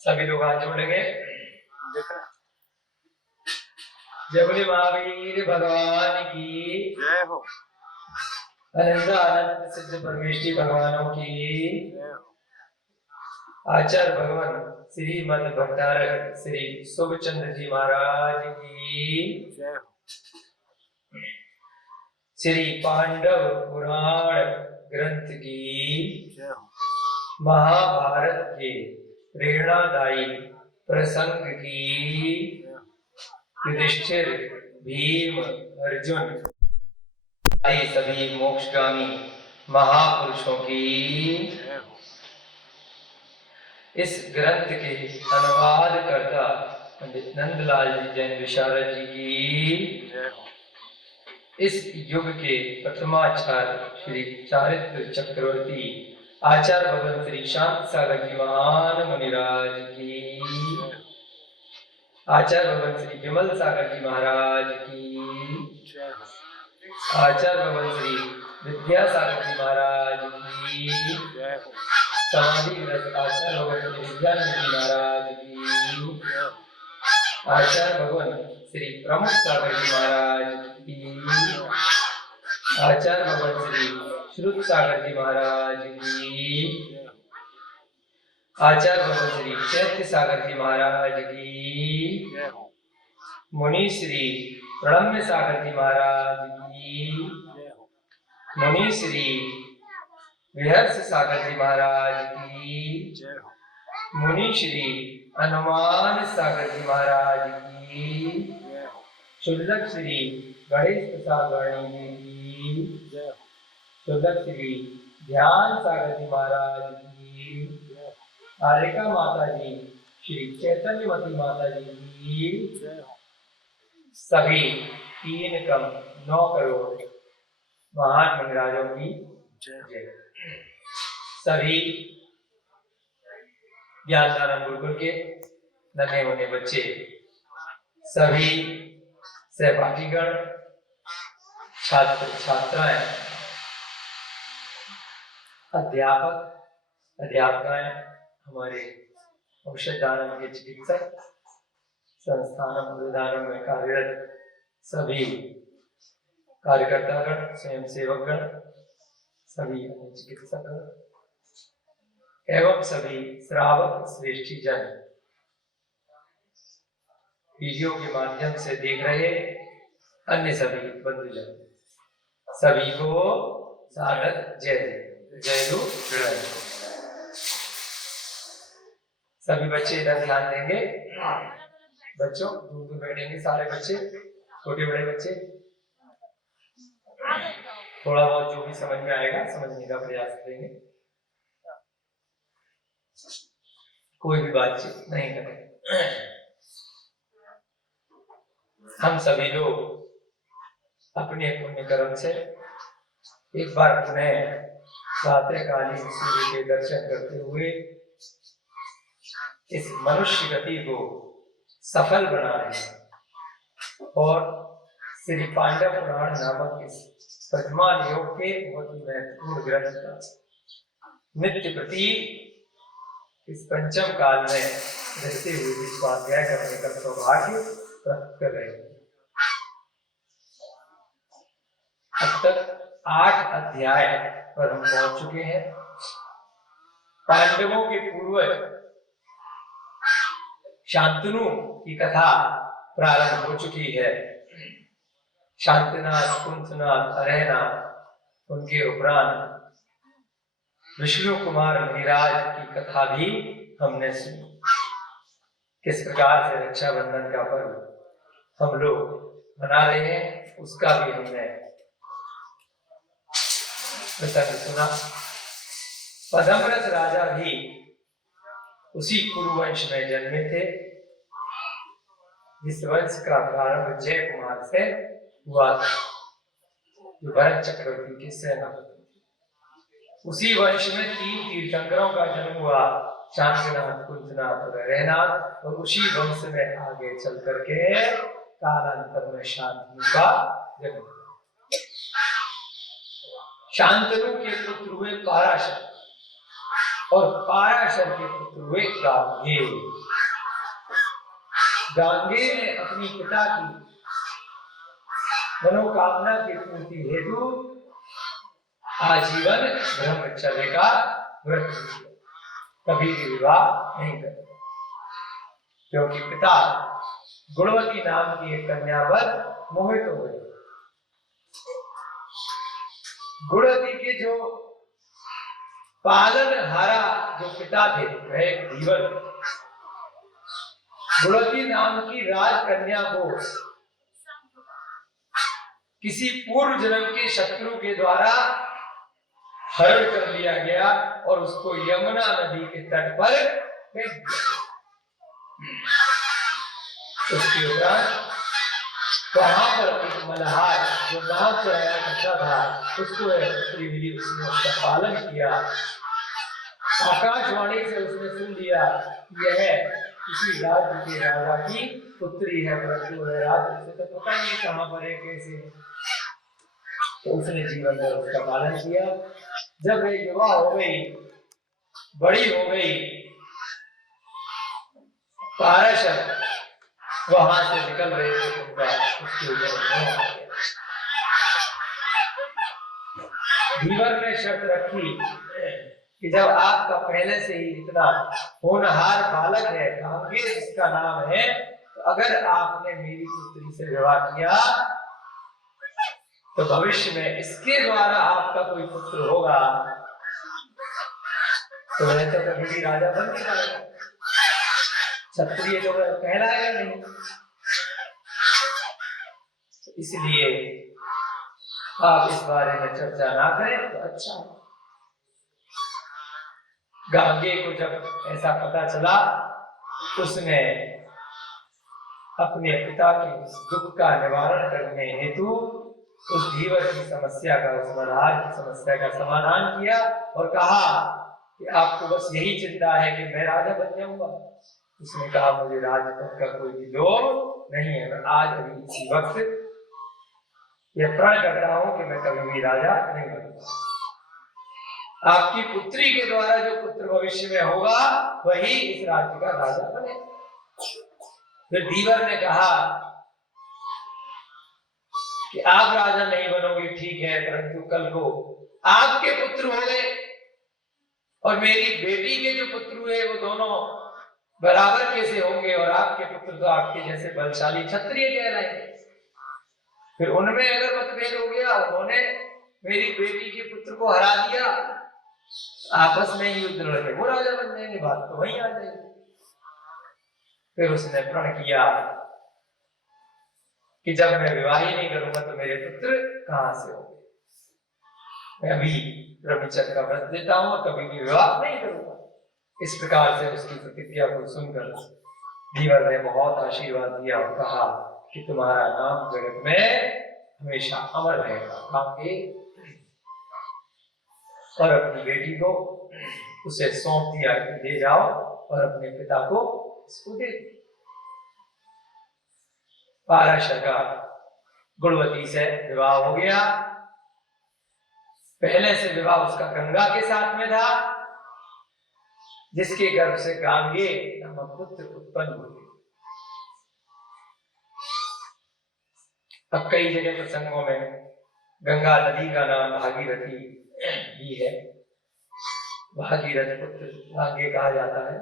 सभी लोग हाथ जोड़ेंगे। जय बोले महावीर भगवान की जय हो। अनंत अनंत सिद्ध परमेष्टि भगवानों की जय हो। आचार्य भगवान श्रीमद भट्टारक श्री शुभचंद्र जी महाराज की जय हो। श्री पांडव पुराण ग्रंथ की जय हो। महाभारत के प्रेरणादायी प्रसंग की युधिष्ठिर भीम अर्जुन आदि सभी मोक्षगामी महापुरुषों की जय हो। इस ग्रंथ के अनुवाद करता पंडित नंदलाल जी जैन विशारद जी की जय हो। इस युग के प्रथमाचार्य श्री चारित्र चक्रवर्ती आचार्य भगवान श्री शांत सागर जी महान मुनिराज की आचार्य भगवान श्री विमल सागर जी महाराज की जय हो। आचार्य भगवान श्री विद्यासागर जी महाराज की जय हो। समाधि ग्रस्त आचार्य भगवान श्री विद्यानंद जी महाराज की जय हो। आचार्य भगवान श्री प्रमुख सागर जी महाराज की आचार्य भगवान श्री श्रुत सागर जी महाराज की आचार्य भगवान श्री चैत्य सागर जी महाराज की जय हो। मुनि श्री प्रणम्य सागर जी महाराज की जय हो। मुनि श्री विहर्ष सागर जी महाराज की जय हो। मुनि श्री हनुमान सागर जी महाराज की जय हो। शुल्लक श्री गणेश प्रसाद वर्णी जी की जय हो। शुल्लक श्री ध्यान सागर जी महाराज की जय हो। आरिका माता जी श्री चैतन्यवती माता जी की जय हो। सभी 3 कम 9 करोड़ महान मुनिराजों की जय। सभी ज्ञानदान गुरुकुल के नन्हे मुन्ने बच्चे, सभी सहपाठीगण, छात्र छात्राएं, अध्यापक अध्यापकाएं, हमारे औषध दानम के चिकित्सक, संस्थानम अनुदानम में कार्यरत सभी कार्यकर्तागण, स्वयं सेवकगण, सभी अन्य चिकित्सकगण एवं सभी श्रावक श्रेष्ठी जन, वीडियो के माध्यम से देख रहे अन्य सभी बंधुजन, सभी को सादर जय जय जय। सभी बच्चे इधर ध्यान देंगे। बच्चों दूर दूर बैठेंगे सारे बच्चे, छोटे बड़े बच्चे। थोड़ा बहुत जो भी समझ में आएगा समझने का प्रयास करेंगे, कोई भी बातचीत नहीं करें। हम सभी लोग अपने पुण्य कर्म से एक बार पुनः प्रातःकालीन सूर्य के दर्शन करते हुए इस मनुष्य गति को सफल बना रहे हैं और श्री पांडव पुराण नामक इस वर्तमान योग के बहुत ही महत्वपूर्ण ग्रंथ का नित्य प्रति इस पंचम काल में रहते हुए स्वाध्याय करने का सौभाग्य प्राप्त कर रहे हैं। अब तक 8 अध्याय पर हम पहुंच चुके हैं। पांडवों के पूर्वज शांतनु की कथा प्रारंभ हो चुकी है। शांतिनाथ, कुंतनाथ, अरहनाथ, उनके उपरांत विष्णु कुमार मुनिराज की कथा भी हमने सुनी। किस प्रकार से रक्षाबंधन का पर्व हम लोग मना रहे हैं उसका भी हमने प्रसंग सुना। पद्मरथ राजा भी उसी कुरुवंश में जन्मे थे जिस वंश का प्रारंभ जय कुमार से हुआ था, जो भरत चक्रवर्ती के सेनापति। उसी वंश में 3 तीर्थंकरों का जन्म हुआ, शांतिनाथ, कुंतनाथ और अरहनाथ, और उसी वंश में आगे चल करके कालांतर में शांतनु का जन्म हुआ। शांतनु के पुत्र हुए पाराशर। और पाराशर के पुत्र हुए गांगे। गांगे ने अपनी पिता की मनोकामना की पूर्ति हेतु आजीवन ब्रह्मचर्य का व्रत किया, कभी भी विवाह नहीं करते, क्योंकि पिता गुणवती नाम की एक कन्या पर मोहित हो गए। गुणवती के जो पालनहारा जो पिता थे वह धीवर। गुणवती नाम की राजकन्या को किसी पूर्व जन्म के शत्रु के द्वारा हरण कर लिया गया और उसको यमुना नदी के तट पर फेंक दिया। उसके उपरांत वहां पर एक मल्हार जो नाव चलाया करता था उसको पुत्री मिली, उसने उसका पालन किया। आकाशवाणी से उसने सुन लिया यह किसी राज्य के राजा की पुत्री है, परंतु वह राज्य से तो पता नहीं कहां पर है, कैसे है। तो उसने जीवन भर उसका पालन किया। जब वह युवा हो गई, बड़ी हो गई, पाराशर वहां से निकल रहे थे, उसके ऊपर धीवर ने शर्त रखी कि जब आपका पहले से ही इतना होनहार बालक है, गांगे जिसका नाम है, तो अगर आपने मेरी पुत्री से विवाह किया तो भविष्य में इसके द्वारा आपका कोई पुत्र होगा तो वह तो कभी भी राजा बन नहीं पाएगा, क्षत्रिय तो वह कहलाएगा नहीं। इसलिए आप इस बारे में चर्चा ना करें तो अच्छा है। गांगे को जब ऐसा पता चला, उसने अपने पिता के दुख का निवारण करने हेतु उस धीवर की समस्या का, उस मल्हार की समस्या का समाधान किया और कहा कि आपको बस यही चिंता है कि मैं राजा बन जाऊंगा। उसने कहा मुझे राजपद का कोई भी लोभ नहीं है, मैं आज अभी इसी वक्त यह प्रण करता हूं कि मैं कभी भी राजा नहीं बनूंगा। आपकी पुत्री के द्वारा जो पुत्र भविष्य में होगा वही इस राज्य का राजा बने। फिर धीवर ने कहा कि आप राजा नहीं बनोगे, ठीक है, परंतु कल को आपके पुत्र हो गए और मेरी बेटी के जो पुत्र हुए वो दोनों बराबर कैसे होंगे, और आपके पुत्र तो आपके जैसे बलशाली क्षत्रिय कहलाएंगे। फिर उनमें अगर मतभेद हो गया, उन्होंने मेरी बेटी के पुत्र को हरा दिया, आपस में ही युद्ध लड़के वो राजा बन जाएंगे, बात तो वहीं आ जाएगी। फिर उसने प्रण किया कि जब मैं विवाह ही नहीं करूंगा तो मेरे पुत्र कहां से होंगे, मैं अभी ब्रह्मचर्य का व्रत देता हूं और कभी भी विवाह नहीं करूंगा। इस प्रकार से उसकी प्रतिज्ञा को सुनकर धीवर ने बहुत आशीर्वाद दिया और कहा कि तुम्हारा नाम जगत में हमेशा अमर रहेगा गांगे। और अपनी बेटी को उसे सौंप दिया कि ले जाओ और अपने पिता को इसको दे दो। पाराशर का गुणवती से विवाह हो गया। पहले से विवाह उसका गंगा के साथ में था, जिसके गर्भ से गांगे नामक पुत्र उत्पन्न हुए। अब कई जगह प्रसंगों में गंगा नदी का नाम भागीरथी भी है। भागीरथ पुत्र गांगे कहा जाता है,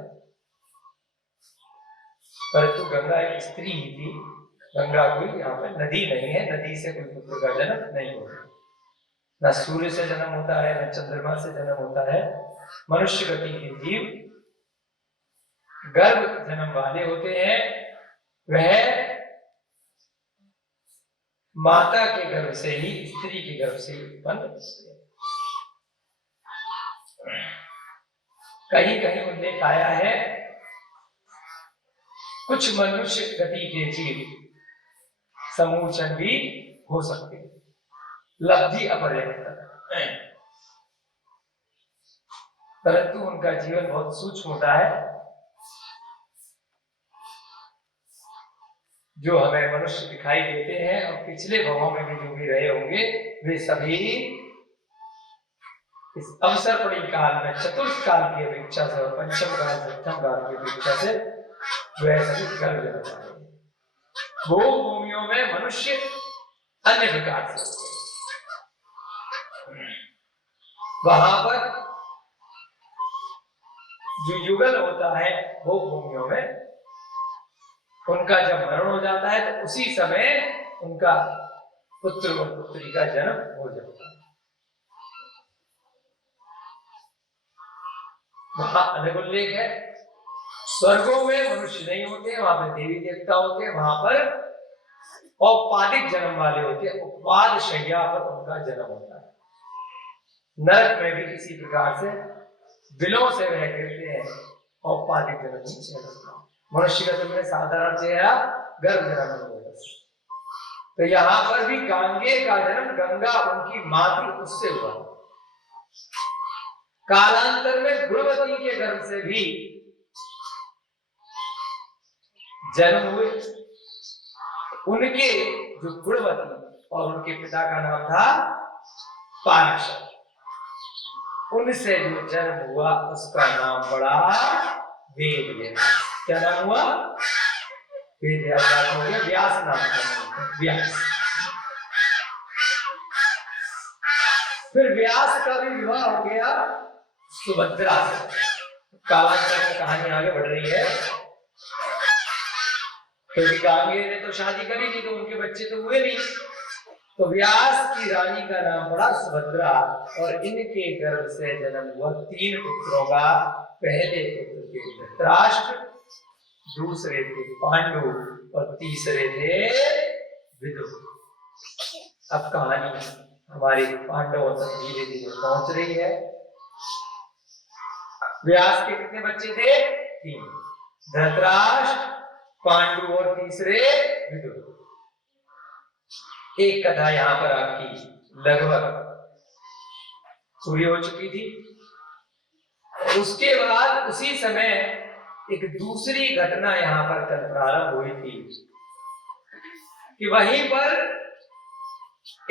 परंतु गंगा एक स्त्री ही थी। गंगा कोई यहाँ पे नदी नहीं है, नदी से कोई पुत्र का जन्म नहीं होता, न सूर्य से जन्म होता है, न चंद्रमा से जन्म होता है। मनुष्य गति के जीव गर्भ जन्म वाले होते हैं, वह माता के गर्भ से ही, स्त्री के गर्भ से ही उत्पन्न होते हैं। कहीं कहीं उल्लेख आया है कुछ मनुष्य गति के जीव समूचन भी हो सकते हैं, लब्धि अपर्याप्त, परंतु उनका जीवन बहुत सूक्ष्म होता है। जो हमें मनुष्य दिखाई देते हैं और पिछले भवों में भी जो भी रहे होंगे वे सभी इस अवसर पड़ी काल में चतुर्थ काल की अपेक्षा से और पंचम काल सप्तम काल की अपेक्षा से वैसे गर्भ जन्म आए। वो भूमियों में मनुष्य अन्य प्रकार से होते हैं। वहां पर जो युगल होता है वो भूमियों में उनका जब मरण हो जाता है तो उसी समय उनका पुत्र और पुत्री का जन्म हो जाता है। वहां अलग उल्लेख है, स्वर्गों में मनुष्य नहीं होते, वहां पर देवी देवता होते हैं, वहां पर औपाधिक जन्म वाले होते हैं, उपवाद शैया पर उनका जन्म होता है। नरक में भी इसी प्रकार से बिलों से वह गिरते हैं, औपाधिक जन्म नहीं होता। मनुष्य का जन्म साधारण चेहरा गर्भ जन्म होता है। तो यहां पर भी गांगे का जन्म गंगा उनकी मां थी उससे हुआ। कालांतर में गुणवती के गर्भ से भी जन्म हुए। उनके जो गुणवती और उनके पिता का नाम था पाराशर, उनसे जो जन्म हुआ उसका नाम पड़ा वेदव्यास। क्या नाम हुआ? वेदव्यास हो गया, व्यास नाम का व्यास। फिर व्यास का भी विवाह हो गया सुभद्रा से। कालांतर में कहानी आगे बढ़ रही है, क्योंकि गांगे ने तो शादी करी थी तो उनके बच्चे तो हुए नहीं, तो व्यास की रानी का नाम पड़ा सुभद्रा और इनके गर्भ से जन्म हुआ 3 पुत्रों का। पहले पुत्र थे धृतराष्ट्र, दूसरे थे पांडु और तीसरे थे विदुर। अब कहानी हमारे पांडवों तक धीरे धीरे पहुंच रही है। व्यास के कितने बच्चे थे? 3, धृतराष्ट्र, पांडु और तीसरे विदुर। एक कथा यहां पर आपकी लगभग पूरी हो चुकी थी। उसके बाद उसी समय एक दूसरी घटना यहां पर कल प्रारंभ हुई थी कि वहीं पर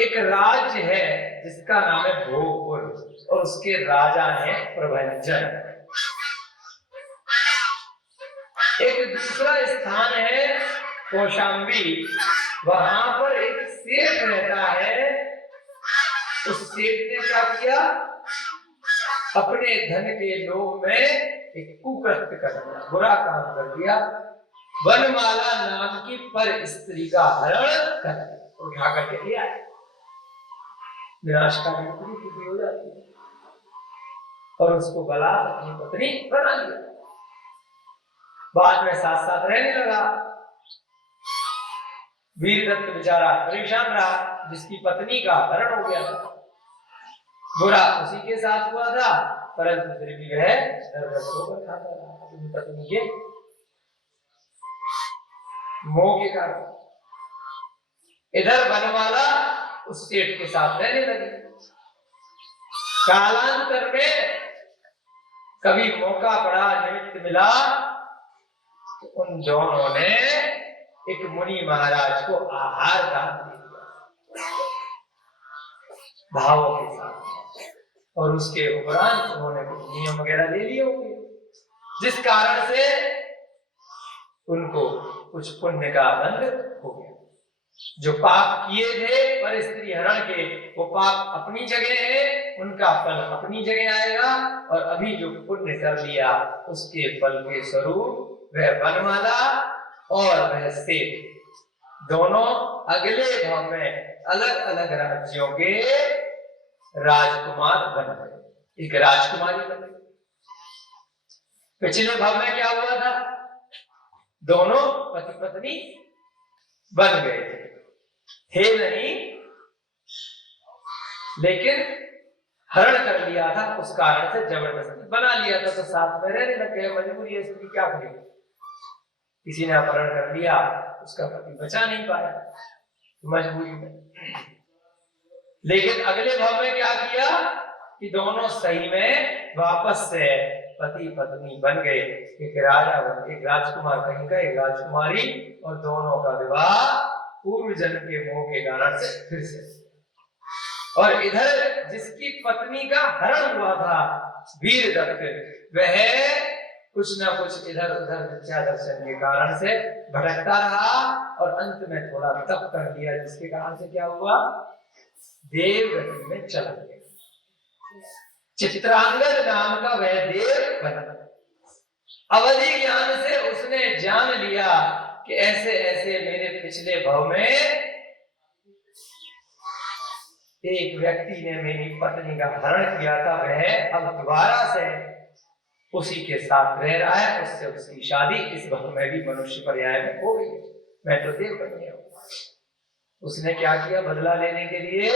एक राज्य है जिसका नाम है भोगपुर और उसके राजा हैं प्रभंजन। एक दूसरा स्थान है कौशाम्बी, वहां पर एक सेठ रहता है। उस सेठ ने क्या किया? अपने धन के लोभ में एक कुकृत्य कर दिया, बुरा काम कर दिया। वनमाला नाम की पर स्त्री का हरण कर दिया, उठा करके लिया। विनाशकारी स्थिति हो जाती है और उसको बलात् अपनी पत्नी बना लिया। बाद में साथ साथ रहने लगा। वीरदत्त बेचारा परेशान रहा, जिसकी पत्नी का हरण हो गया था। बुरा उसी के साथ हुआ था, परंतु फिर भी वह दर-दर होकर खाता रहा अपनी पत्नी के मोह के कारण। इधर बनवाला उस सेठ के साथ रहने लगी। कालांतर में कभी मौका पड़ा, निमित्त मिला, तो उन दोनों ने एक मुनि महाराज को आहार दान दिया भावों के साथ, और उसके उपरांत उन्होंने कुछ नियम वगैरह ले लिए होंगे, जिस कारण से उनको कुछ पुण्य का बंध हो गया। जो पाप किए थे पर स्त्री हरण के, वो पाप अपनी जगह है, उनका फल अपनी जगह आएगा। और अभी जो पुण्य कर लिया उसके फल के स्वरूप वह बनमाला और वह सेठ दोनों अगले भाव में अलग अलग राज्यों के राजकुमार बन गए। एक राजकुमारी बन गई। पिछले भाव में क्या हुआ था? दोनों पति पत्नी बन गए थे नहीं, लेकिन हरण कर लिया था, उस कारण से जबरदस्ती बना लिया था, तो साथ में रहने लग गए। मजबूरी है, स्त्री क्या करेगी? किसी ने अपहरण कर लिया, उसका पति बचा नहीं पाया मजबूरी में। लेकिन अगले भाव में क्या किया कि दोनों सही में वापस से पति पत्नी बन गए। एक राजा बन, एक राजकुमार कहीं का, एक राजकुमारी, और दोनों का विवाह पूर्व जन्म के मोह के कारण से फिर से। और इधर जिसकी पत्नी का हरण हुआ था वीरदत्त, वह कुछ ना कुछ इधर उधर मिथ्या दर्शन के कारण से भटकता रहा और अंत में थोड़ा तप कर दिया, जिसके कारण से क्या हुआ, देवगति में चला गया। चित्रांगद नाम का वह देव बना। अवधि ज्ञान से उसने जान लिया कि ऐसे ऐसे मेरे पिछले भव में एक व्यक्ति ने मेरी पत्नी का हरण किया था, वह अब दोबारा से उसी के साथ रह रहा है, उससे उसकी शादी इस भव में भी मनुष्य पर्याय में हो गई। मैं तो देव बन गया। उसने क्या किया, बदला लेने के लिए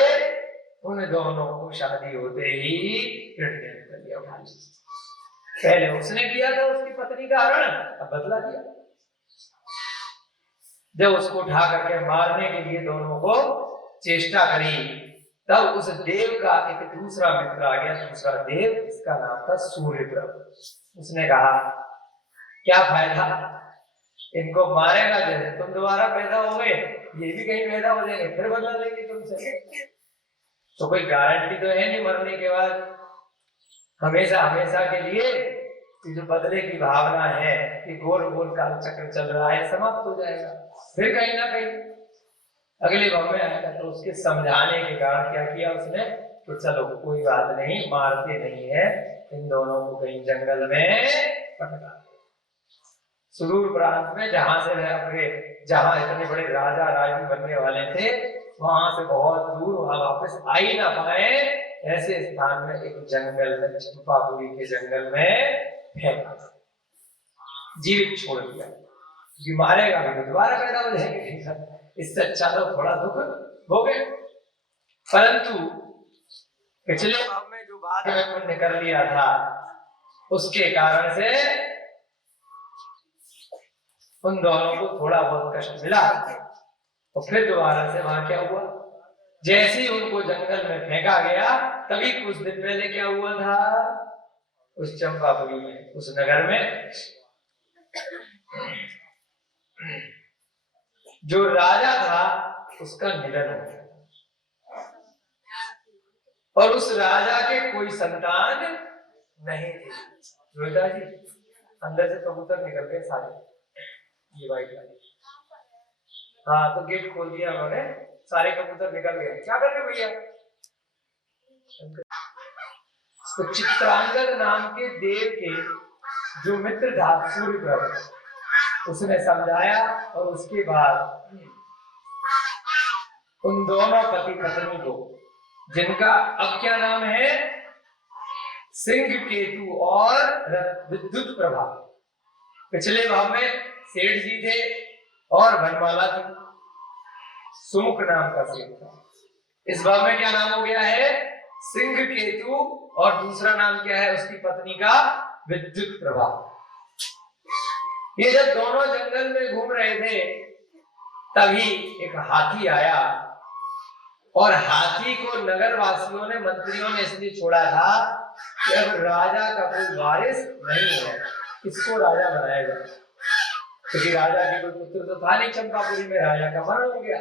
उन दोनों को शादी होते ही किडनैप कर लिया। पहले उसने किया था उसकी पत्नी का हरण, अब बदला दिया। जब उसको उठा करके मारने के लिए दोनों को चेष्टा करी, तब उस देव का एक दूसरा मित्र आ गया, दूसरा देव, इसका नाम था सूर्यप्रभ। उसने कहा क्या फायदा, इनको मारेगा जैसे तुम दोबारा पैदा हो गए, ये भी कहीं पैदा हो जाएंगे, फिर बदला लेंगे तुमसे। तो कोई गारंटी तो है नहीं मरने के बाद हमेशा हमेशा के लिए जो बदले की भावना है कि गोल गोल काल चक्र चल रहा है, समाप्त हो जाएगा, फिर कहीं ना कहीं अगले भव में आएगा। तो उसके समझाने के कारण क्या किया उसने, तो चलो कोई बात नहीं, मारते नहीं है, इन दोनों को कहीं जंगल में पटका, सुदूर प्रांत में, जहां से वह अपने, जहां इतने बड़े राजा राजू बनने वाले थे, वहां से बहुत दूर, वहां वापस आ ही ना पाए, ऐसे स्थान में एक जंगल में, चंपापुरी के जंगल में फेंका, जीवित छोड़ दिया, क्योंकि मारेगा भी दोबारा पैदा हो जाएंगे, इससे अच्छा तो थोड़ा दुख हो गए। परंतु पिछले भाव में जो बात में पुण्य कर लिया था, उसके कारण से उन दोनों को थोड़ा बहुत कष्ट मिला। और फिर दोबारा से वहां क्या हुआ, जैसे ही उनको जंगल में फेंका गया, तभी कुछ दिन पहले क्या हुआ था, उस चंपापुरी में, उस नगर में जो राजा था उसका निधन हो गया, और उस राजा के कोई संतान नहीं थी। रोहिता जी, अंदर से कबूतर निकल गए सारे, ये वाइट वाले, हाँ तो गेट खोल दिया उन्होंने, सारे कबूतर निकल गए, क्या कर रहे भैया। तो चित्रांगद नाम के देव के जो मित्र था सूर्यप्रभ, उसने समझाया, और उसके बाद उन दोनों पति पत्नी को, जिनका अब क्या नाम है, सिंह केतु और विद्युत प्रभा, पिछले भाव में सेठ जी थे और वनमाला थी, सुमुख नाम का सेठ था। इस भाव में क्या नाम हो गया है, सिंह केतु, और दूसरा नाम क्या है उसकी पत्नी का, विद्युत प्रभा। ये जब दोनों जंगल में घूम रहे थे, तभी एक हाथी आया, और हाथी को नगर वासियों ने, मंत्रियों ने इसलिए छोड़ा था कि अब राजा का कोई वारिस नहीं है, किसको राजा बनाएगा, क्योंकि राजा के कोई पुत्र तो था नहीं चंपापुरी में, राजा का मरण हो गया।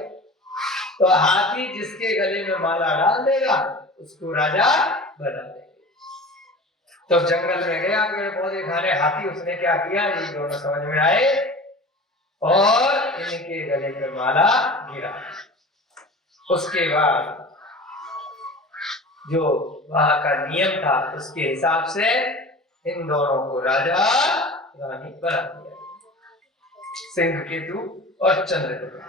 तो हाथी जिसके गले में माला डाल देगा उसको राजा बना देगा। तो जंगल में गया पेड़ पौधे खाने हाथी, उसने क्या किया, ये दोनों समझ में आए और इनके गले में माला गिरा। उसके बाद जो वहां का नियम था उसके हिसाब से इन दोनों को राजा रानी बना दिया, सिंह केतु और चंद्रप्रभा।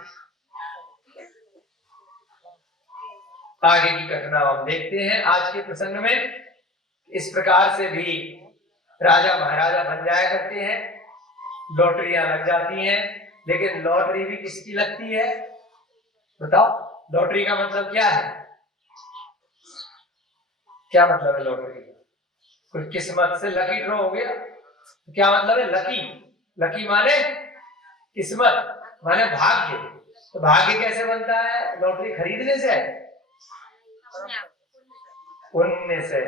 आगे की घटना हम देखते हैं आज के प्रसंग में। इस प्रकार से भी राजा महाराजा बन जाया करते हैं, लॉटरियां लग जाती हैं, लेकिन लॉटरी भी किसकी लगती है बताओ, लॉटरी का मतलब क्या है, क्या मतलब है लॉटरी का, कोई किस्मत से लकी ड्रॉ हो गया, क्या मतलब है लकी, लकी माने किस्मत, माने भाग्य। तो भाग्य कैसे बनता है, लॉटरी खरीदने से, पुण्य से।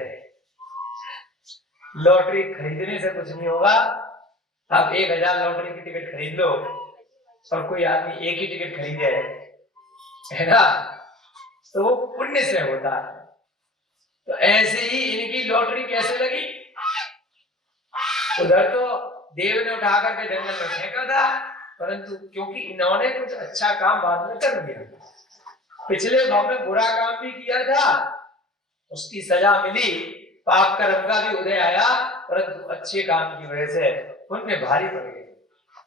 लॉटरी खरीदने से कुछ नहीं होगा। आप 1000 लॉटरी की टिकट खरीद लो और कोई आदमी एक ही टिकट खरीदे है ना, तो वो पुण्य से होता है। तो ऐसे ही इनकी लॉटरी कैसे लगी? उधर तो देव ने उठा करके जंगल में फेंका था, परंतु क्योंकि इन्होंने कुछ अच्छा काम बाद में कर दिया, पिछले भाव में बुरा काम भी किया था, उसकी सजा मिली, पाप कर्म का भी उदय आया, परंतु अच्छे काम की वजह से पुण्य भारी पड़ गए।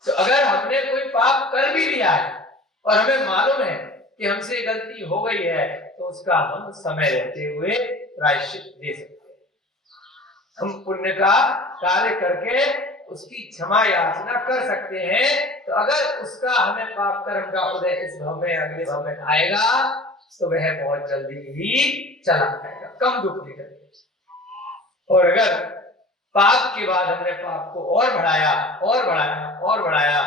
तो अगर हमने कोई पाप कर भी लिया है और हमें मालूम है कि हमसे गलती हो गई है, तो उसका हम समय रहते हुए प्रायश्चित दे सकते हैं। हम पुण्य का कार्य करके उसकी क्षमा याचना कर सकते हैं। तो अगर उसका हमें पाप कर्म का उदय इस भाव में अगले भाव में आएगा, तो वह बहुत जल्दी ही चला जाएगा, कम दुख देकर। और अगर पाप के बाद हमने पाप को और बढ़ाया और बढ़ाया और बढ़ाया,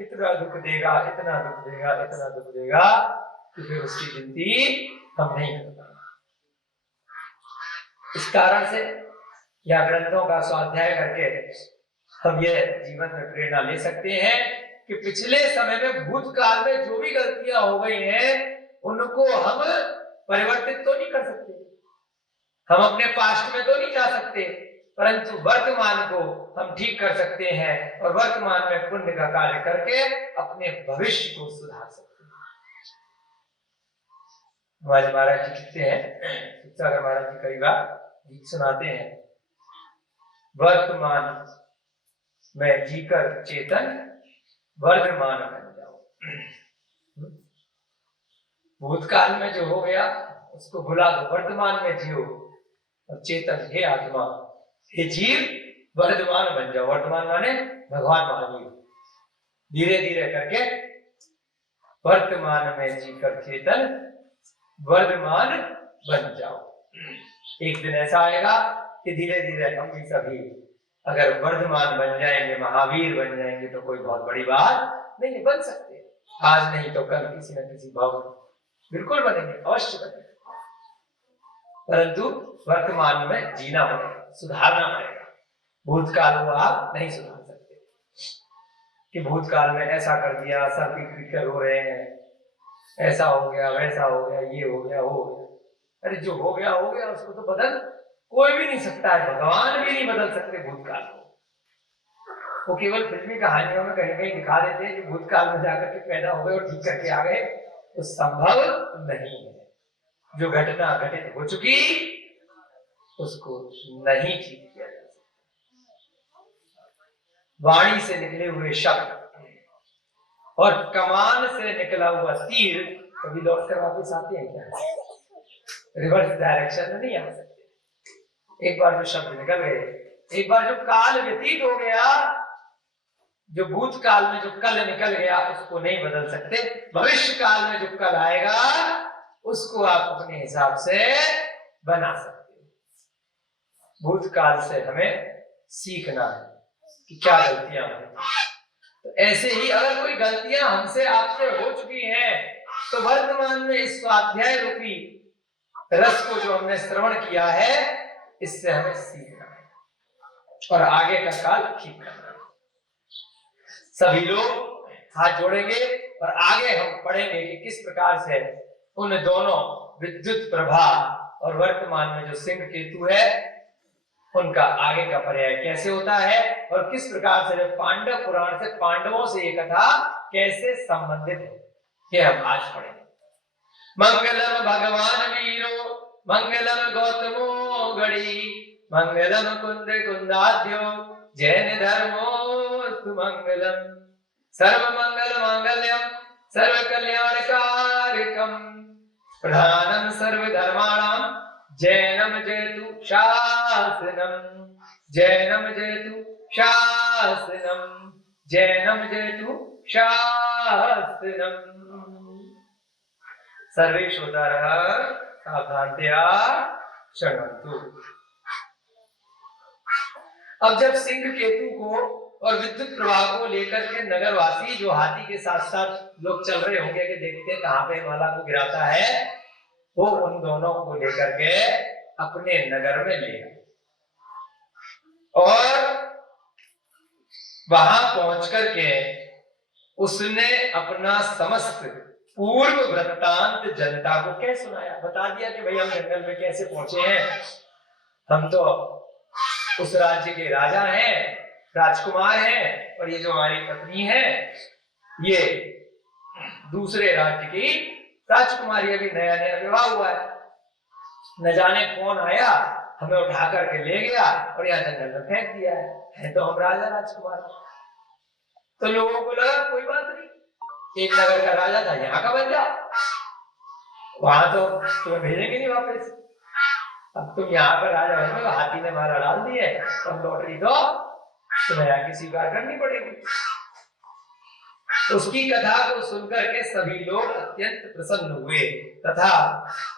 इतना दुख देगा, इतना दुख देगा, इतना दुख देगा कि फिर उसकी गिनती हम नहीं कर पाएंगे। इस कारण से या ग्रंथों का स्वाध्याय करके हम ये जीवन में प्रेरणा ले सकते हैं कि पिछले समय में भूतकाल में जो भी गलतियां हो गई हैं, उनको हम परिवर्तित तो नहीं कर सकते, हम अपने पास्ट में तो नहीं जा सकते, परंतु वर्तमान को हम ठीक कर सकते हैं और वर्तमान में पुण्य का कार्य करके अपने भविष्य को सुधार सकते हैं। हमारे महाराज जी कहते हैं, सागर महाराज जी कई बार गीत सुनाते हैं, वर्तमान में जीकर चेतन वर्तमान बन जाओ। भूतकाल में जो हो गया उसको भुला दो, वर्तमान में जियो और चेतन, हे आत्मा, हे जीव, वर्तमान बन जाओ। वर्तमान माने भगवान महावीर। धीरे धीरे करके वर्तमान में जीकर चेतन वर्तमान बन जाओ। एक दिन ऐसा आएगा कि धीरे धीरे हम भी सभी अगर वर्तमान बन जाएंगे, महावीर बन जाएंगे, तो कोई बहुत बड़ी बात नहीं, बन सकते। आज नहीं तो कल किसी न किसी भाव बिल्कुल बनेंगे, अवश्य बनेंगे, परंतु वर्तमान में जीना पड़ेगा, सुधारना पड़ेगा। भूतकाल को आप नहीं सुधार सकते कि भूतकाल में ऐसा कर दिया, सब पीट कर रो रहे हैं, ऐसा हो गया, वैसा हो गया, ये हो गया, वो हो गया। अरे जो हो गया हो गया, उसको तो बदल कोई भी नहीं सकता है, भगवान भी नहीं बदल सकते भूतकाल को। वो केवल फिल्मी कहानियों में कहीं कहीं दिखा देते हैं कि भूतकाल में जाकर के पैदा हो गए और ठीक करके आ गए, तो संभव नहीं है। जो घटना घटित हो चुकी उसको नहीं ठीक किया जा सकता। वाणी से निकले हुए शब्द और कमान से निकला हुआ तीर कभी लौट कर वापस आते हैं क्या? रिवर्स डायरेक्शन में नहीं आ सकते। एक बार जो शब्द निकल गए, एक बार जो काल व्यतीत हो गया, जो भूतकाल में जो कल निकल गया, उसको नहीं बदल सकते। भविष्य काल में जो कल आएगा उसको आप अपने हिसाब से बना सकते हो। भूतकाल से हमें सीखना है कि क्या गलतियां हुई। तो ऐसे ही अगर कोई गलतियां हमसे आपसे हो चुकी हैं, तो वर्तमान में इस स्वाध्याय रूपी रस को जो हमने श्रवण किया है, इससे हमें सीखना है और आगे का काल ठीक करना है। सभी लोग हाथ जोड़ेंगे और आगे हम पढ़ेंगे कि किस प्रकार से उन दोनों विद्युत प्रभा और वर्तमान में जो सिंह केतु है, उनका आगे का पर्याय कैसे होता है और किस प्रकार से पांडव पुराण से पांडवों से ये कथा कैसे संबंधित है, ये हम आज पढ़ेंगे। मंगलम भगवान वीरो, मंगलम गौतमो गणी, मंगलम कुंद कुंदाद्यो, जैन धर्मोस्तु मंगलम। सर्व मंगल मांगल्यम, सर्व कल्याणकारकम, प्रधानम सर्व धर्माणाम, जैनम जयतु शासनम, जैनम जयतु शासनम, जैनम जयतु शासनम। सर्वे श्रोतारः सावधानतया शृण्वन्तु। अब जब सिंह केतु को और विद्युत प्रवाह को लेकर के नगरवासी जो हाथी के साथ साथ लोग चल रहे होंगे कि देखते कहां पे माला को गिराता है, वो उन दोनों को लेकर के अपने नगर में ले गए और वहां पहुंच करके उसने अपना समस्त पूर्व वृत्तांत जनता को क्या सुनाया, बता दिया कि भाई हम जंगल में कैसे पहुंचे हैं। हम तो उस राज्य के राजा हैं, राजकुमार हैं, और ये जो हमारी पत्नी है ये दूसरे राज्य की राजकुमारी, अभी नया नया विवाह हुआ है। न जाने कौन आया हमें उठा करके ले गया और यहाँ जंगल में फेंक दिया है तो हम राजा राजकुमार। तो लोगों को लगा कोई बात नहीं, एक नगर का राजा था, यहाँ का बन जाओ, वहां तो तुम्हें भेजेंगे नहीं वापस। अब तुम यहाँ पर राजा बन गए, हाथी ने मारा डाल दिए, तब लॉटरी तो तुम्हें आगे स्वीकार करनी पड़ेगी। उसकी कथा को सुनकर के सभी लोग अत्यंत प्रसन्न हुए तथा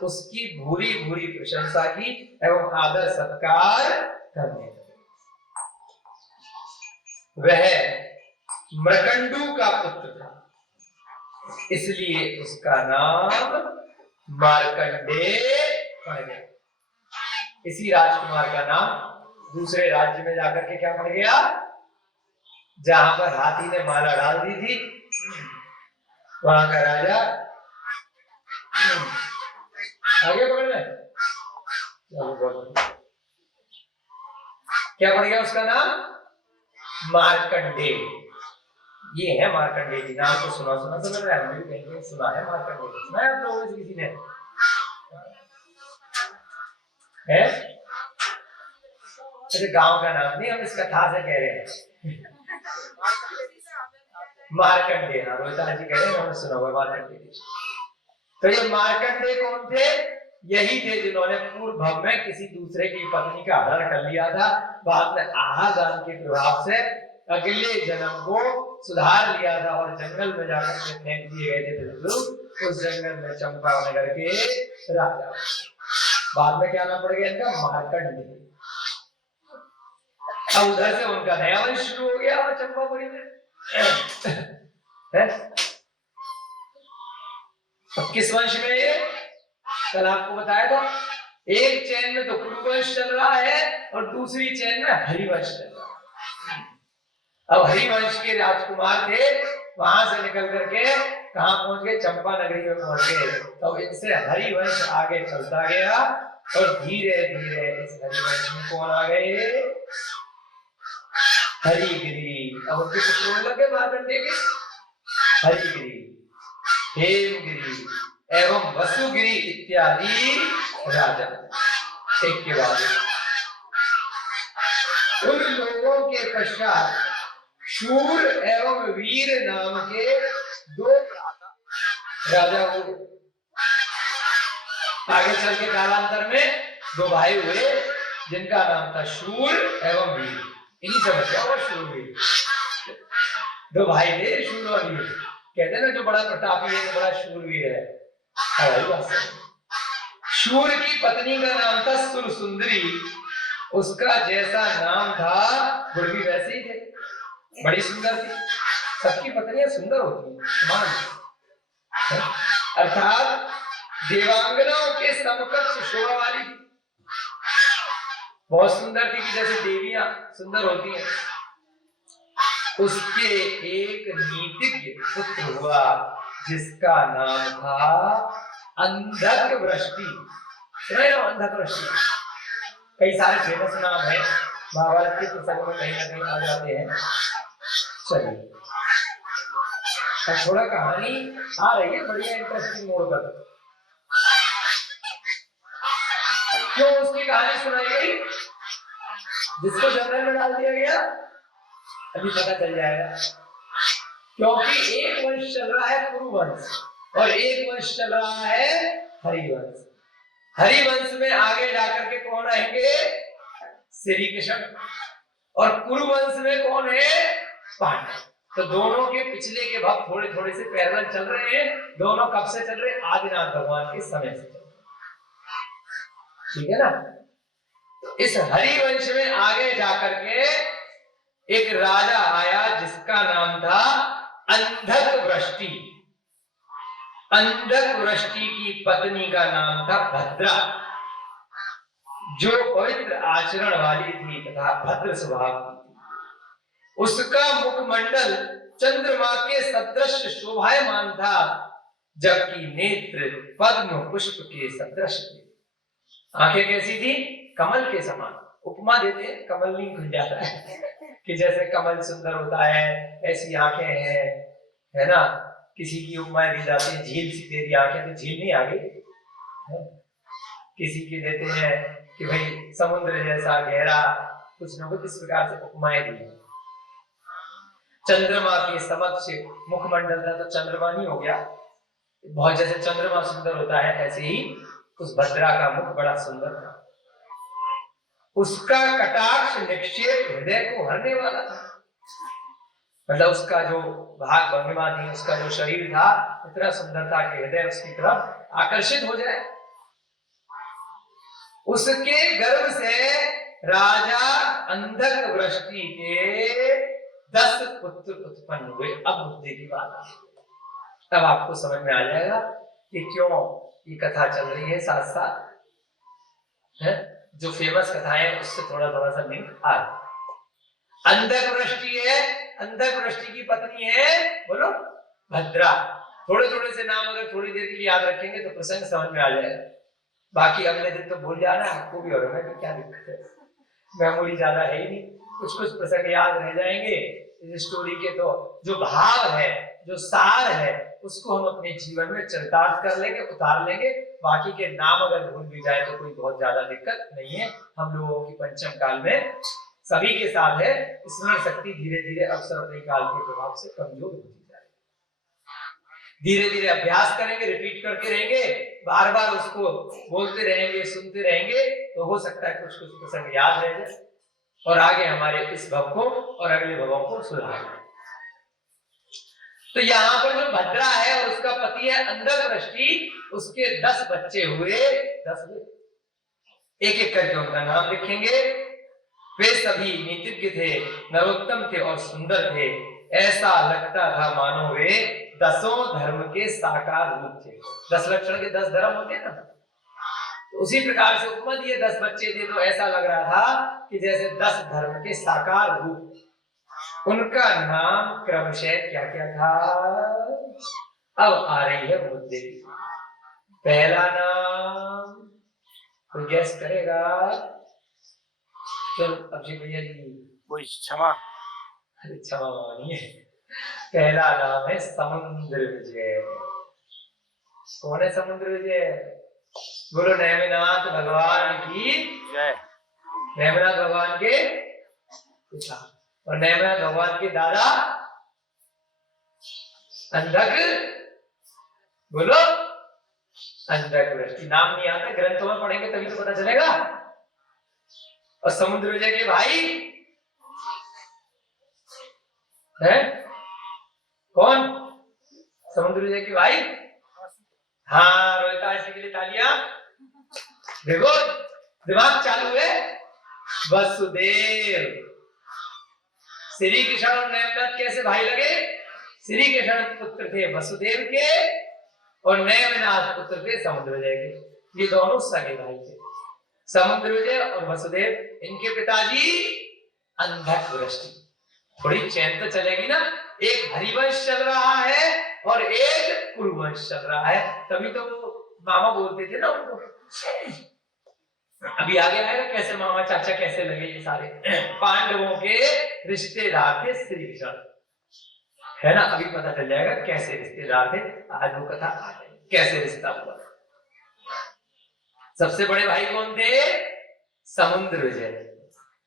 उसकी भूरी भूरी प्रशंसा की एवं आदर सत्कार करने लगे। वह मृकंडू का पुत्र था, इसलिए उसका नाम मार्कंडेय पड़ गया। इसी राजकुमार का नाम दूसरे राज्य में जाकर के क्या पड़ गया, जहां पर हाथी ने माला डाल दी थी वहां का राजा आगे पढ़ में क्या पड़ गया, उसका नाम मार्कंडेय। ये है मार्कंडेय जी, नाम तो सुना सुना समझ रहा है, हम भी कहीं सुना है मार्कंडेय, सुना है आप लोगों में से किसी ने है? अच्छा, गांव का नाम नहीं, हम इस कथा से कह रहे हैं मार्कंडेय। हाँ, रोहिता जी कह रहे हैं, उन्होंने सुना हुआ मार्कंडेय। तो ये मार्कंडेय कौन थे, यही थे जिन्होंने पूर्व भव में किसी दूसरे की पत्नी का हरण कर लिया था, बाद में आहादान के प्रभाव से अगले जन्म को सुधार लिया था और जंगल में जाकर फेंक दिए गए थे लोग। उस जंगल में चंपा नगर के राजा, बाद में क्या नाम पड़ गया इनका, मार्कंडेय। अब उधर से उनका नया वंश शुरू हो गया और चंपापुरी में है? तो किस वंश में ये, कल आपको बताया था, एक चैन में तो कुरुवंश चल रहा है और दूसरी चैन में हरिवंश चल रहा है। अब हरिवंश के राजकुमार थे, वहां से निकल करके कहां पहुंच गए, चंपा नगरी में पहुंच गए। तो इनसे हरिवंश आगे चलता गया और धीरे धीरे इस हरिवंश में कौन आ गए, हरिगिरी। अब उनके पुत्र लगे मार्कंडेय के, हरिगिरी, हेमगिरी एवं वसुगिरी इत्यादि राजा। एक के बाद उन लोगों के पश्चात शूर एवं वीर नाम के दो राजा हुए। आगे चल के कालांतर में दो भाई हुए जिनका नाम था शूर एवं वीर। इन्हीं से बचा हुआ शूरवीर। दो भाई थे शूर और वीर, कहते ना जो बड़ा प्रतापी है तो बड़ा शूरवीर है। शूर की पत्नी का नाम था सुरसुंदरी, उसका जैसा नाम था गुण भी वैसे ही थे, बड़ी सुंदर थी। सबकी पत्नियां सुंदर होती हैं, अर्थात देवांगनाओं के समकक्ष शोभा वाली, बहुत सुंदर थी कि जैसे देवियां सुंदर होती हैं। उसके एक नीतिज्ञ पुत्र हुआ जिसका नाम था अंधकवृष्टि। सुना ना अंधकवृष्टि, कई सारे फेमस नाम है, महाभारत के प्रसंग में कहीं ना कहीं आ जाते हैं। चलिए थोड़ा कहानी आ रही है, बढ़िया इंटरेस्टिंग मोड़ पर। क्यों उसकी कहानी सुनाई गई, जिसको जंगल में डाल दिया गया, अभी पता चल जाएगा। क्योंकि एक वंश चल रहा है कुरुवंश और एक वंश चल रहा है हरिवंश। हरिवंश में आगे जाकर के कौन आएंगे, श्री कृष्ण, और कुरुवंश में कौन है, पांडव। तो दोनों के पिछले के भाग थोड़े थोड़े से पैरेलल चल रहे हैं। दोनों कब से चल रहे हैं, आदिनाथ भगवान के समय से चल रहे, ठीक है ना। तो इस हरिवंश में आगे जाकर के एक राजा आया जिसका नाम था अंधकवृष्टि। अंधकवृष्टि की पत्नी का नाम था भद्रा, जो पवित्र आचरण वाली थी तथा भद्र स्वभाव की। उसका मुखमंडल चंद्रमा के सदृश शोभायमान था, जबकि नेत्र पद्म पुष्प के सदृश थे। आंखें कैसी थी? कमल के समान। उपमा देते हैं, कमल नहीं खुल जाता है कि जैसे कमल सुंदर होता है ऐसी आंखें हैं, है ना। किसी की उपमा दी जाती है, झील सी तेरी आंखें, तो झील नहीं आ गई। किसी की देते हैं कि भाई समुद्र जैसा गहरा, कुछ न कुछ इस प्रकार से उपमाएं दी। चंद्रमा के समक्ष मुखमंडल था तो चंद्रमा नहीं हो गया, बहुत जैसे चंद्रमा सुंदर होता है ऐसे ही उस भद्रा का मुख बड़ा सुंदर था। उसका कटाक्ष निक्षेप हृदय को हरने वाला था। मतलब उसका जो भाग भंगिमा थी, उसका जो शरीर था इतना सुंदर था कि हृदय उसकी तरफ आकर्षित हो जाए। उसके गर्भ से राजा अंधक वृष्टि के 10 पुत्र उत्पन्न हुए। अब मुद्दे की बात है, तब आपको समझ में आ जाएगा कि क्यों ये कथा चल रही है साथ साथ, है? जो फेमस कथाएं है उससे थोड़ा थोड़ा सा लिंक आ रहा। अंधक वृष्टि है, अंधक वृष्टि की पत्नी है बोलो भद्रा। थोड़े थोड़े से नाम अगर थोड़ी देर के लिए याद रखेंगे तो प्रसंग समझ में आ जाएगा। बाकी अगले दिन तो भूल जाना आपको भी, और हमें भी क्या दिक्कत है, मेमोरी ज्यादा है ही नहीं, कुछ कुछ प्रसंग याद रह जाएंगे इस स्टोरी के। तो जो भाव है, जो सार है, उसको हम अपने जीवन में चरितार्थ कर लेंगे, उतार लेंगे। बाकी के नाम अगर भूल भी जाए तो कोई बहुत ज्यादा दिक्कत नहीं है। हम लोगों की पंचम काल में सभी के साथ है, स्मरण शक्ति धीरे धीरे अवसर अपने काल के प्रभाव से कमजोर होती जाएगी। धीरे धीरे अभ्यास करेंगे, रिपीट करते रहेंगे, बार बार उसको बोलते रहेंगे, सुनते रहेंगे, तो हो सकता है कुछ कुछ प्रसंग याद रह जाए और आगे हमारे इस भव को और अगले भवों को सुधार। तो यहाँ पर जो भद्रा है और उसका पति है अंधक वृष्टि, उसके 10 बच्चे हुए। 10 हुए, एक एक करके उनका नाम लिखेंगे। वे सभी नीतिज्ञ थे, नरोत्तम थे और सुंदर थे। ऐसा लगता था मानो वे 10 धर्म के साकार रूप थे। 10 लक्षण के 10 धर्म होते हैं ना, तो उसी प्रकार से उपमा दिए 10 बच्चे थे, तो ऐसा लग रहा था कि जैसे 10 धर्म के साकार रूप। उनका नाम क्रमशः क्या क्या था? अब आ रही है मुद्दे। पहला नाम कोई गैस करेगा? चलो अभिषेक भैया जी। कोई क्षमा। अरे क्षमा मानिए। पहला नाम है समुद्र विजय। कौन है समुद्र विजय? गुरु नेमिनाथ भगवान की जय। नेमिनाथ भगवान के पिता और नेमिनाथ भगवान के दादा अंधक, बोलो अंधक वृष्टि। नाम नहीं आता, ग्रंथों में पढ़ेंगे तभी तो पता चलेगा। और समुद्र विजय के भाई है कौन? समुद्र विजय के भाई, हाँ रोहिताश के लिए तालियां। देखो दिमाग चालू है। वसुदेव, श्री कृष्ण और नेमिनाथ कैसे भाई लगे? श्री कृष्ण पुत्र थे वसुदेव के और नेमिनाथ पुत्र थे समुद्र विजय के। ये दोनों सगे भाई थे, समुद्र विजय और वसुदेव। इनके पिताजी अंधक वृष्टि। थोड़ी चैन तो चलेगी ना, एक हरिवंश चल रहा है और एक कुरुवंश चल रहा है, तभी तो वो मामा बोलते थे ना उनको। अभी आगे आएगा कैसे मामा चाचा कैसे लगे ये सारे। पांडवों के रिश्तेदार थे श्री कृष्ण, है ना। अभी पता चल जाएगा कैसे रिश्तेदार थे, आज वो कथा आ जाएगी कैसे रिश्ता हुआ। सबसे बड़े भाई कौन थे? समुद्र विजय।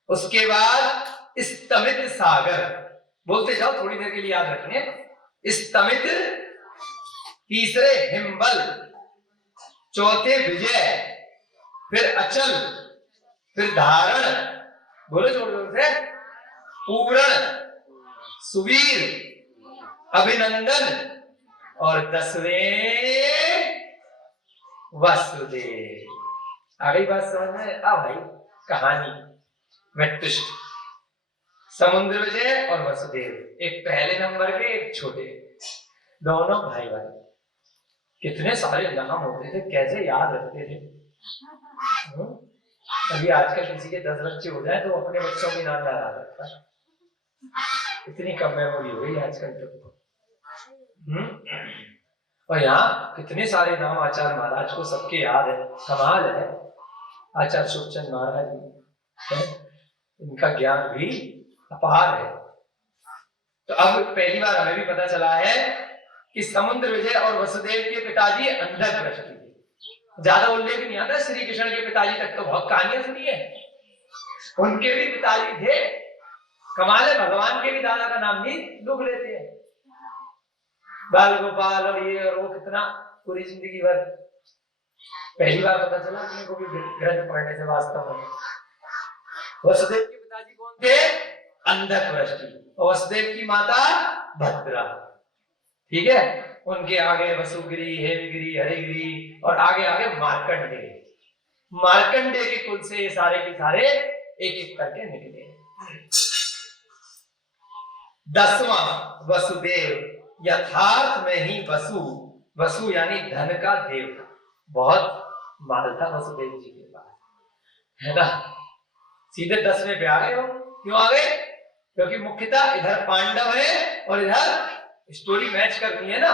उसके बाद स्तमित सागर, बोलते जाओ थोड़ी देर के लिए याद रखने। स्तमित, तीसरे हिमबल, चौथे विजय, फिर अचल, फिर धारण, बोलो जोर जोर से, पूर्ण, सुवीर, अभिनंदन और 10वें वसुदेव। आ गई बात समझ में? आ भाई कहानी में ट्विस्ट। समुद्र विजय और वसुदेव, एक पहले नंबर के एक छोटे, दोनों भाई भाई। कितने सारे नाम होते थे, कैसे याद रखते थे। अभी आजकल किसी के 10 बच्चे हो जाए तो अपने बच्चों के नाम याद आ सकता है। इतनी कम मेमोरी हो गई आजकल तो। और यहाँ कितने सारे नाम आचार्य महाराज को सबके याद है, कमाल है। आचार्य शुभचंद महाराज जी, इनका ज्ञान भी अपार है। तो अब पहली बार हमें भी पता चला है कि समुद्र विजय और वसुदेव के पिताजी अंधकृष्ट थे। ज्यादा उल्लेख नहीं आता श्री कृष्ण के पिताजी तक, तो बहुत कहानियां सुनी है। उनके भी पिताजी थे। कमाल है, भगवान के भी दादा का नाम नहीं लोग लेते हैं, बाल गोपाल और ये और वो, कितना पूरी जिंदगी भर। पहली बार पता चला अपने को भी ग्रंथ पढ़ने से वास्तव में। वसुदेव के पिताजी कौन थे? अंधकृष्ट। और वसुदेव की माता भद्रा। ठीक है, उनके आगे वसुगिरी, हेमगिरी, हरिगिरी और आगे आगे मार्कंडेय। मार्कंडेय के कुल से ये सारे के सारे एक एक करके निकले। 10वां वसुदेव, यथार्थ में ही वसु, वसु यानी धन का देवता। बहुत माल था वसुदेव जी के पास, है ना। सीधे 10वें पे आ गए हो। क्यों आ गए? क्योंकि मुख्यतः इधर पांडव है और इधर स्टोरी मैच करनी है ना।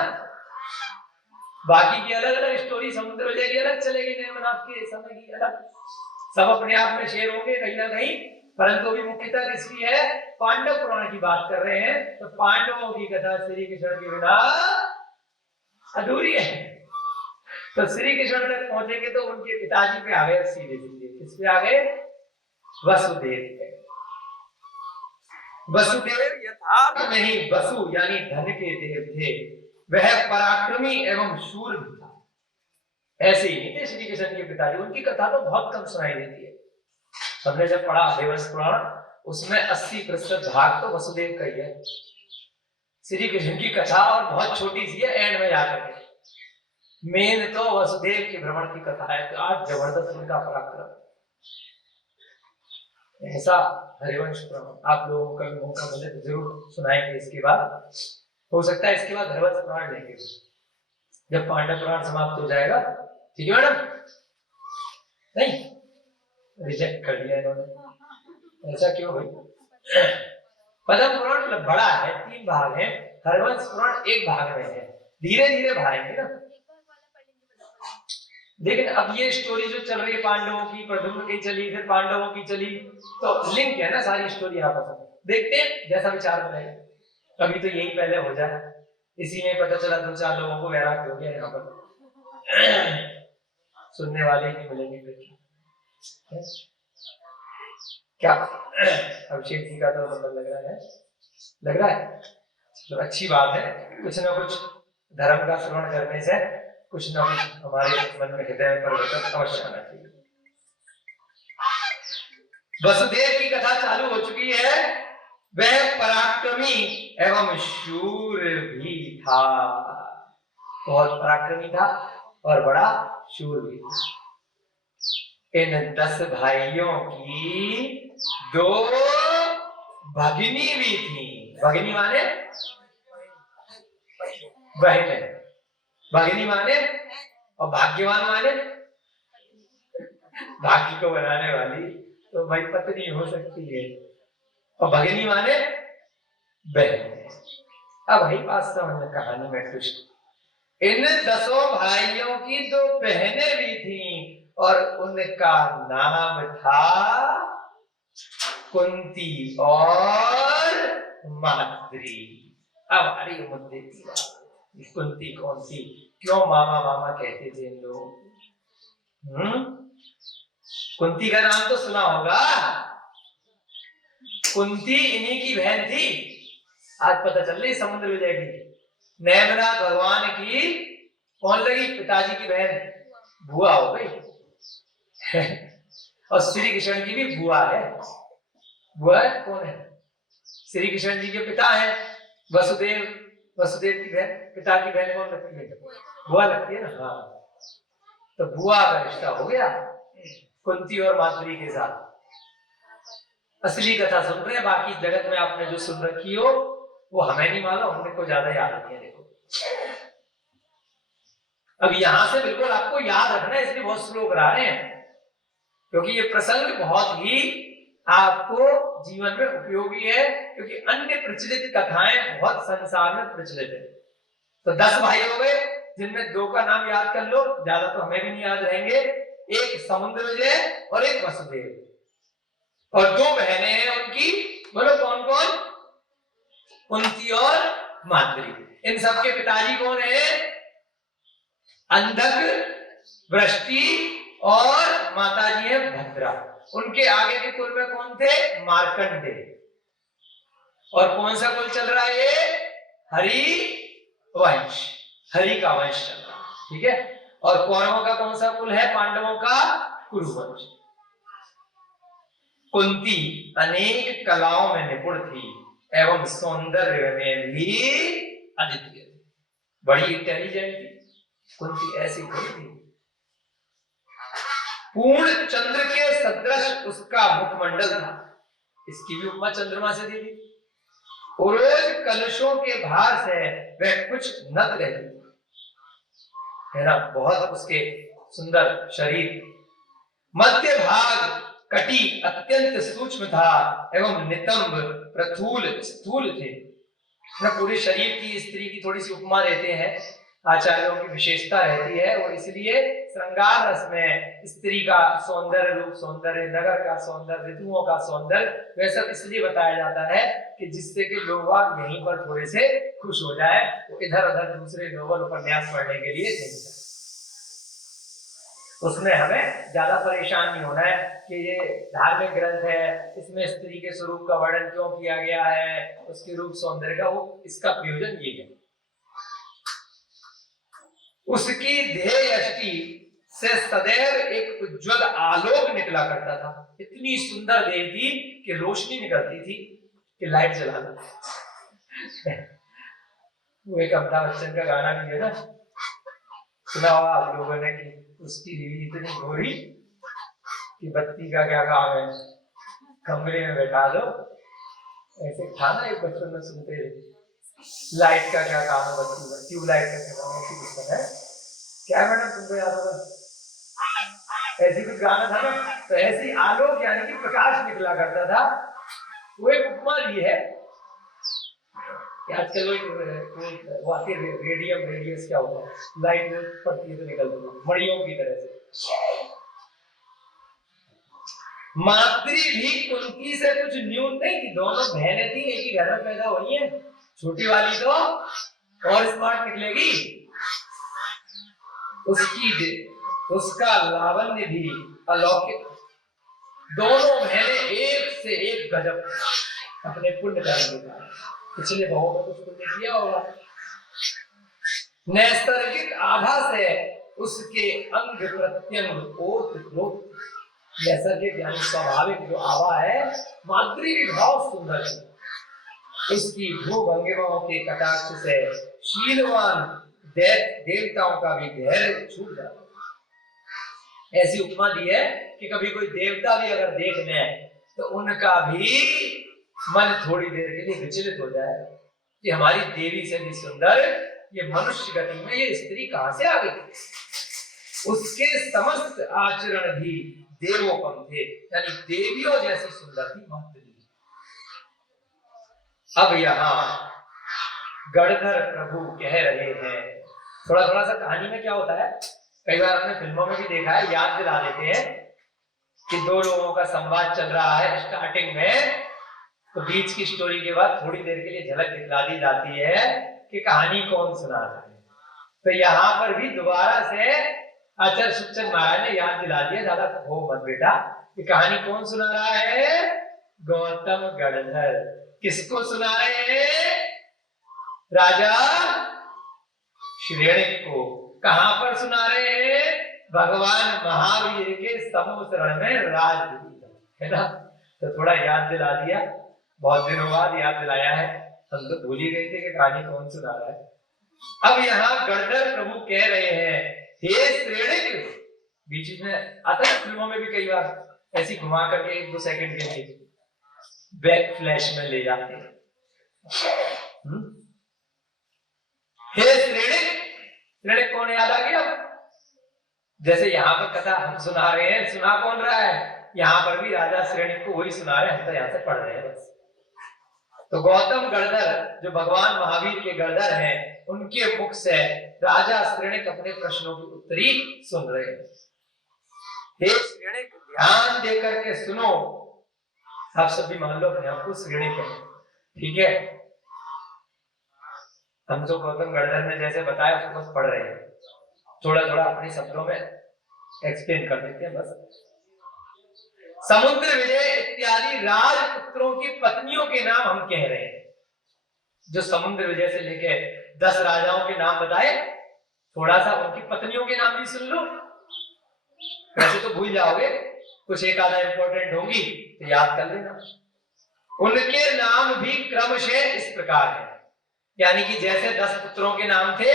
बाकी की अलग अलग स्टोरी, समुद्र विजय की अलग चलेगी, नेमिनाथ के समय की अलग, सब अपने आप में शेयर होंगे कहीं ना कहीं। परंतु अभी मुख्यतः किसकी है? पांडव पुराण की बात कर रहे हैं। तो पांडवों की कथा श्री कृष्ण के बिना अधूरी है। तो श्री कृष्ण तक पहुंचेंगे तो उनके पिताजी पे आ गए सीधे सीधे। किस पे आ गए? वसुदेव पे। वसुदेव यथार्थ में ही वसु यानी धन के देव थे। वह पराक्रमी एवं शूर भी था। ऐसे ही नहीं थे श्री कृष्ण के पिताजी। उनकी कथा तो बहुत कम सुनाई देती है। हमने जब पढ़ा हरिवंश पुराण, उसमें 80% भाग तो वसुदेव का ही है। श्री कृष्ण की कथा और बहुत छोटी सी है, एंड में जाकर के। मेन तो वसुदेव के भ्रमण की कथा है। तो आज जबरदस्त उनका पराक्रम, ऐसा हरिवंश पुराण आप लोगों का मौका मिले तो जरूर सुनाएंगे। इसके बाद हो सकता है इसके बाद हरिवंश पुराण लेंगे जब पांडव पुराण समाप्त हो जाएगा। ठीक है मैडम? नहीं, रिजेक्ट कर दिया इन्होंने, ऐसा क्यों भाई? पद्म पुराण बड़ा है, 3 भाग है। हरिवंश पुराण 1 भाग में है। धीरे धीरे भागेंगे ना। लेकिन अब ये स्टोरी जो चल रही है पांडवों की, प्रद्युम्न की चली, फिर पांडवों की चली, तो लिंक है ना सारी स्टोरी आपस में। देखते हैं जैसा विचार बनाएगा। अभी तो यही पहले हो जाए। इसी में पता चला 2-4 लोगों को वैराग्य हो गया यहाँ पर। सुनने वाले नहीं मिलेंगे फिर क्या? अभिषेक जी का तो मतलब लग रहा है। तो अच्छी बात है, कुछ ना कुछ धर्म का श्रवण करने से कुछ ना कुछ हमारे मन में हृदय में परिवर्तन अवश्य आना चाहिए। वसुदेव की कथा चालू हो चुकी है। वह पराक्रमी एवं शूर भी था। बहुत पराक्रमी था और बड़ा शूर भी था। इन 10 भाइयों की 2 भगिनी भी थी। भगिनी माने बहन, भगिनी माने, और भाग्यवान माने भाग्य को बनाने वाली, तो भाई पत्नी हो सकती है। और भगिनी माने बहन। अब भाई बात समझ कहानी में ट्विस्ट। इन 10 भाइयों की 2 बहनें भी थीं और उनका नाम था कुंती और माद्री। अब आ रही मुद्दे की बात। कुंती कौन सी? क्यों मामा मामा कहते थे इन लोग? कुंती का नाम तो सुना होगा। कुंती इन्हीं की बहन थी। आज पता चल रही समुद्र विजय की। नेमिनाथ भगवान की कौन लगी? पिताजी की बहन, बुआ हो गई। और श्री कृष्ण की भी बुआ है। बुआ है कौन है? श्री कृष्ण जी के पिता है वसुदेव। वसुदेव की बहन, पिता की बहन कौन लगती है? बुआ लगती है ना। हाँ, तो बुआ का रिश्ता हो गया कुंती और माद्री के साथ। असली कथा सुन रहे हैं, बाकी जगत में आपने जो सुन रखी हो वो हमें नहीं मालूम, हमने को ज्यादा याद नहीं है। देखो अब यहां से बिल्कुल आपको याद रखना है, इसलिए बहुत स्लो करा रहे हैं, क्योंकि ये प्रसंग बहुत ही आपको जीवन में उपयोगी है। क्योंकि अन्य प्रचलित कथाएं बहुत संसार में प्रचलित है। तो 10 भाई हो गए, जिनमें दो का नाम याद कर लो, ज्यादा तो हमें भी नहीं याद रहेंगे। एक समुद्रविजय और एक वसुदेव। और दो बहनें हैं उनकी, बोलो कौन कौन? कुंती और माद्री। इन सबके पिताजी कौन है? अंधक, वृष्टि और माताजी है भद्रा। उनके आगे के कुल में कौन थे? मार्कंडेय। और कौन सा कुल चल रहा है? हरि वंश, हरि का वंश चल रहा है, ठीक है। और कौरवों का कौन सा कुल है? पांडवों का कुरुवंश। कुंती अनेक कलाओं में निपुण थी एवं सौंदर्य में भी अद्वितीय थी, बड़ी इंटेलिजेंट थी कुंती, ऐसी थोड़ी थी। पूर्ण चंद्र के सदृश उसका मुखमंडल था, इसकी भी उपमा चंद्रमा से दी थी। रोज कलशों के भार से वह कुछ नत रहती है ना, बहुत उसके सुंदर शरीर। मध्य भाग कटी अत्यंत सूक्ष्म था एवं नितंब प्रथुल स्थूल थे। ना पूरे शरीर की स्त्री की थोड़ी सी उपमा देते हैं, आचार्यों की विशेषता रहती है, और इसलिए श्रृंगार रस में स्त्री का सौंदर्य, रूप सौंदर्य, नगर का सौंदर्य, ऋतुओं का सौंदर्य, वह सब इसलिए बताया जाता है कि जिससे कि लोग यहीं पर थोड़े से खुश हो जाए, वो इधर उधर दूसरे नोवेल उपन्यास पढ़ने के लिए नहीं जाए। उसमें हमें ज्यादा परेशान नहीं होना है कि ये धार्मिक ग्रंथ है, इसमें स्त्री के स्वरूप का वर्णन क्यों किया गया है, उसके रूप सौंदर्य का, वो इसका प्रयोजन ये है। उसकी देह यष्टि से सदैव एक उज्जवल आलोक निकला करता था। इतनी सुंदर देह थी कि रोशनी निकलती थी कि लाइट जला दो। वो एक अमिताभ बच्चन का गाना भी है ना, सुना होगा आप लोगों ने, कि उसकी बीवी इतनी गोरी कि बत्ती का क्या काम है, कमरे में बैठा दो। ऐसे था ना, एक बचपन में सुनते थे, लाइट का क्या काम है, बत्ती का, ट्यूबलाइट का क्या काम है, क्या है मैडम तुमको याद होगा, ऐसी कुछ गाना था ना। तो ऐसी आलोक यानी कि प्रकाश निकला करता था। वो एक उपमा दी है कि आजकल वो आती है रेडियम, रेडियस क्या होता है, लाइट पड़ती है तो निकलती है मड़ियों की तरह से। माद्री भी कुंती से कुछ न्यून नहीं थी, दोनों बहनें थी, एक ही घर में पैदा हुई है। छोटी वाली तो और स्मार्ट निकलेगी, उसका लावण्य भी अलौकिक। दोनों बहनें एक से एक गजब अपने पुण्य कर्म के कारण, पिछले बहुओं में कुछ पुण्य किया होगा। नैसर्गिक आभा से उसके अंग प्रत्यंग ओत नैसर्गिक यानी स्वाभाविक जो आभा है, माधुरी भी बहुत सुंदर है। उसकी भूभंगिमाओं के कटाक्ष से शीलवान देवताओं का भी धैर्य छूट जाता। ऐसी उपमा दी है कि कभी कोई देवता भी अगर देख ले तो उनका भी मन थोड़ी देर के लिए विचलित हो जाए कि हमारी देवी से भी सुंदर ये मनुष्य गति में ये स्त्री कहां से आ गई। उसके समस्त आचरण भी देवोपम थे, यानी देवियों जैसी सुंदर थी माधुरी। अब यहाँ गणधर प्रभु कह रहे हैं, थोड़ा थोड़ा सा कहानी में क्या होता है, कई बार हमने फिल्मों में भी देखा है, याद दिला देते हैं कि दो लोगों का संवाद चल रहा है स्टार्टिंग में, तो बीच की स्टोरी के बाद थोड़ी देर के लिए झलक दिखला दी जाती है कि कहानी कौन सुना रहा है। तो यहाँ पर भी दोबारा से आचार्य सुखचंद महाराज ने याद दिला दिया, ज्यादा खो मत बेटा, कि कहानी कौन सुना रहा है? गौतम गणधर। किसको सुना रहे हैं? राजा श्रेणिक को। कहां पर सुना रहे हैं? भगवान महावीर के समुद्र में राज है ना। तो थोड़ा याद दिला दिया, बहुत दिनों बाद याद दिलाया है, हम तो भूल ही गए थे कि कहानी कौन सुना रहा है। अब यहाँ गणधर प्रभु कह रहे हैं, हे श्रेणिक, बीच में आता है फिल्मों में भी कई बार ऐसी घुमा करके 1-2 सेकंड के लिए बैक फ्लैश में ले जाते हैं। हे श्रेणिक, श्रेणिक कौन याद आ गया? जैसे यहाँ पर कथा हम सुना रहे हैं, सुना कौन रहा है? यहाँ पर भी राजा श्रेणिक को वही सुना रहे हैं, हम तो यहाँ से पढ़ रहे हैं बस। तो गौतम गणधर जो भगवान महावीर के गणधर हैं, उनके मुख से राजा श्रेणिक अपने प्रश्नों की उत्तरी सुन रहे हैं। हे श्रेणिक, ध्यान देकर के सुनो। आप सब भी मान लो अपने आप को श्रेणिक है, ठीक है। हम जो गौतम गणधर ने जैसे बताया उसको बस पढ़ रहे हैं, थोड़ा थोड़ा अपने शब्दों में एक्सप्लेन कर देते हैं बस। समुद्र विजय इत्यादि राजपुत्रों की पत्नियों के नाम हम कह रहे हैं। जो समुद्र विजय से लेके 10 राजाओं के नाम बताए, थोड़ा सा उनकी पत्नियों के नाम भी सुन लो। वैसे तो भूल जाओगे, कुछ एक आधा इंपॉर्टेंट होगी तो याद कर लेना। उनके नाम भी क्रमशः इस प्रकार है, यानी कि जैसे 10 पुत्रों के नाम थे,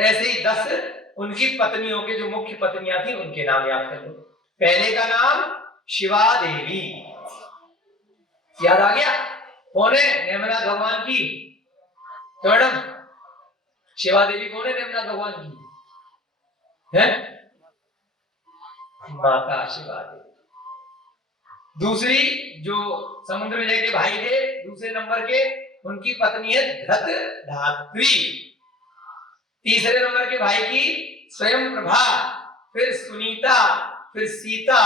ऐसे ही 10 उनकी पत्नियों के, जो मुख्य पत्नियां थी, उनके नाम याद कर लो। पहले का नाम शिवा देवी, याद आ गया? कौन है? नेमनाथ भगवान की। तो मैडम शिवा देवी कौन है? नेमनाथ भगवान की है माता शिवा देवी। दूसरी जो समुद्र विजय के भाई थे, दूसरे नंबर के, उनकी पत्नी है धृतधात्री। तीसरे नंबर के भाई की स्वयं प्रभा, फिर सुनीता, फिर सीता,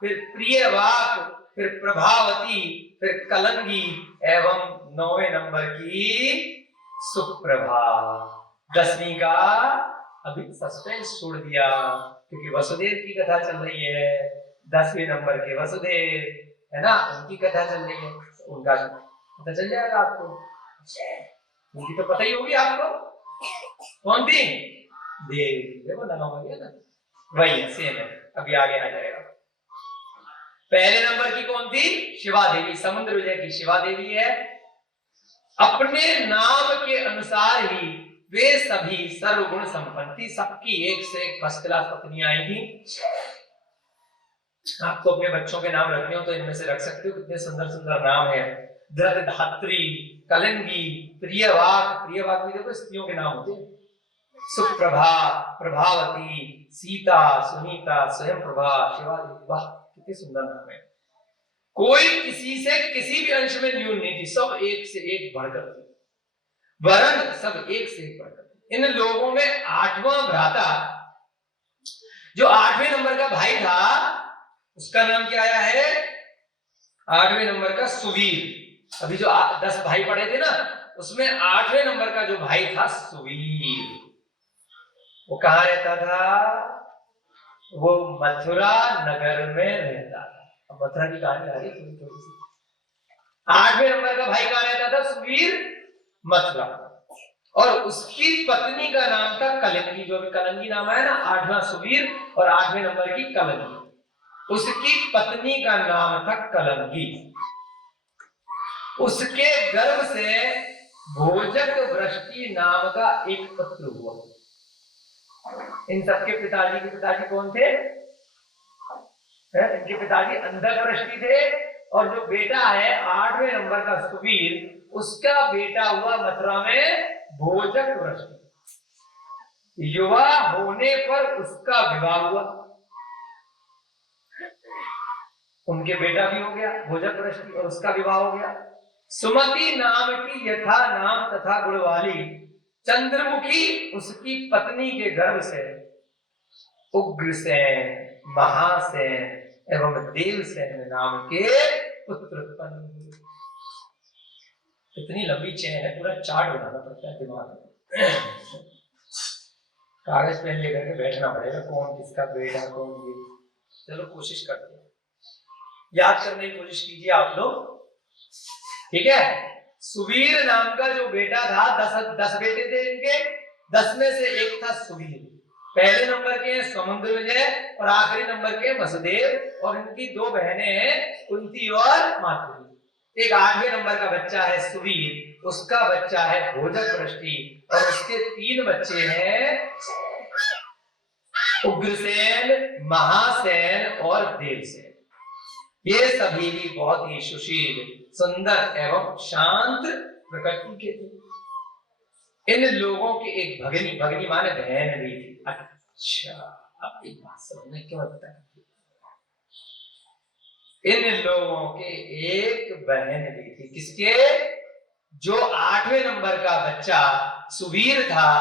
फिर प्रियवाक, फिर प्रभावती, फिर कलंगी, एवं 9वें नंबर की सुप्रभा। 10वीं का अभी सस्पेंस छोड़ दिया, क्योंकि वसुदेव की कथा चल रही है। 10वें नंबर के वसुदेव है ना, उनकी कथा चल रही है, उनका पता चल जाएगा आपको। उनकी तो पता ही होगी आपको, कौन थी? देवी। देखो नाम हो गया ना, वही सेम है, अभी आगे आ जाएगा। पहले नंबर की कौन थी? शिवा देवी, समुद्र विजय की शिवा देवी है। अपने नाम के अनुसार ही वे सभी सर्वगुण संपन्न थी, सबकी एक से एक फर्स्ट क्लास पत्नियां आई थी। आपको अपने बच्चों के नाम रखने हो तो इनमें से रख सकते हो, कितने सुंदर सुंदर नाम है। धृतधात्री, कलंगी, प्रियवाक, प्रियवाक भी देखो स्त्रियों के नाम होते हैं। सुप्रभा, प्रभावती, सीता, सुनीता, स्वयं प्रभा, शिवाजी। वाह कितने सुंदर नाम है। कोई किसी से किसी भी अंश में न्यून नहीं थी, सब एक से एक बढ़कर थी, वरन सब एक से एक बढ़कर थी। इन लोगों में 8वां भ्राता, जो 8वें नंबर का भाई था, उसका नाम क्या आया है? 8वें नंबर का सुवीर। अभी जो 10 भाई पढ़े थे ना, उसमें 8वें नंबर का जो भाई था सुवीर, वो कहां रहता था? वो मथुरा नगर में रहता था। अब मथुरा की कहानी आ रही थोड़ी सी। 8वें नंबर का भाई कहां रहता था? सुवीर, मथुरा। और उसकी पत्नी का नाम था कलंगी, जो अभी कलंगी नाम आया ना, 8वां सुवीर और 8वें नंबर की कलंगी। उसकी पत्नी का नाम था कलंगी। उसके गर्भ से भोजक वृष्टि नाम का एक पुत्र हुआ। इन सबके पिताजी के पिताजी कौन थे? इनके पिताजी अंधक वृष्टि थे, और जो बेटा है 8वें नंबर का सुवीर, उसका बेटा हुआ मथुरा में भोजक वृष्टि। युवा होने पर उसका विवाह हुआ, उनके बेटा भी हो गया भोजक वृष्टि, और उसका विवाह हो गया। सुमति नाम की यथा नाम तथा गुण वाली चंद्रमुखी उसकी पत्नी के गर्भ से उग्रसेन, महासेन एवं देवसेन नाम के पुत्र उत्पन्न हुए। इतनी लंबी चेन है, पूरा चार्ट बनाना पड़ता है दिमाग में। कागज पेन लेकर के बैठना पड़ेगा, कौन किसका बेटा, कौन ये। चलो कोशिश करते हैं, याद करने की कोशिश कीजिए आप लोग, ठीक है। सुवीर नाम का जो बेटा था, 10 बेटे थे इनके, 10 में से एक था सुवीर। पहले नंबर के समुद्र विजय और आखिरी नंबर के वसुदेव, और इनकी 2 बहनें हैं कुंती और मातृ। एक 8वें नंबर का बच्चा है सुवीर, उसका बच्चा है भोजक वृष्टि, और उसके 3 बच्चे हैं उग्रसेन, महासेन और देवसेन। ये सभी भी बहुत ही सुशील, सुंदर एवं शांत प्रकृति के थे। इन लोगों के एक भगनी, भगनी माने बहन भी थी। अच्छा, अब एक बात समझने क्यों लगता है, इन लोगों के एक बहन भी थी। किसके? जो 8वें नंबर का बच्चा सुवीर था,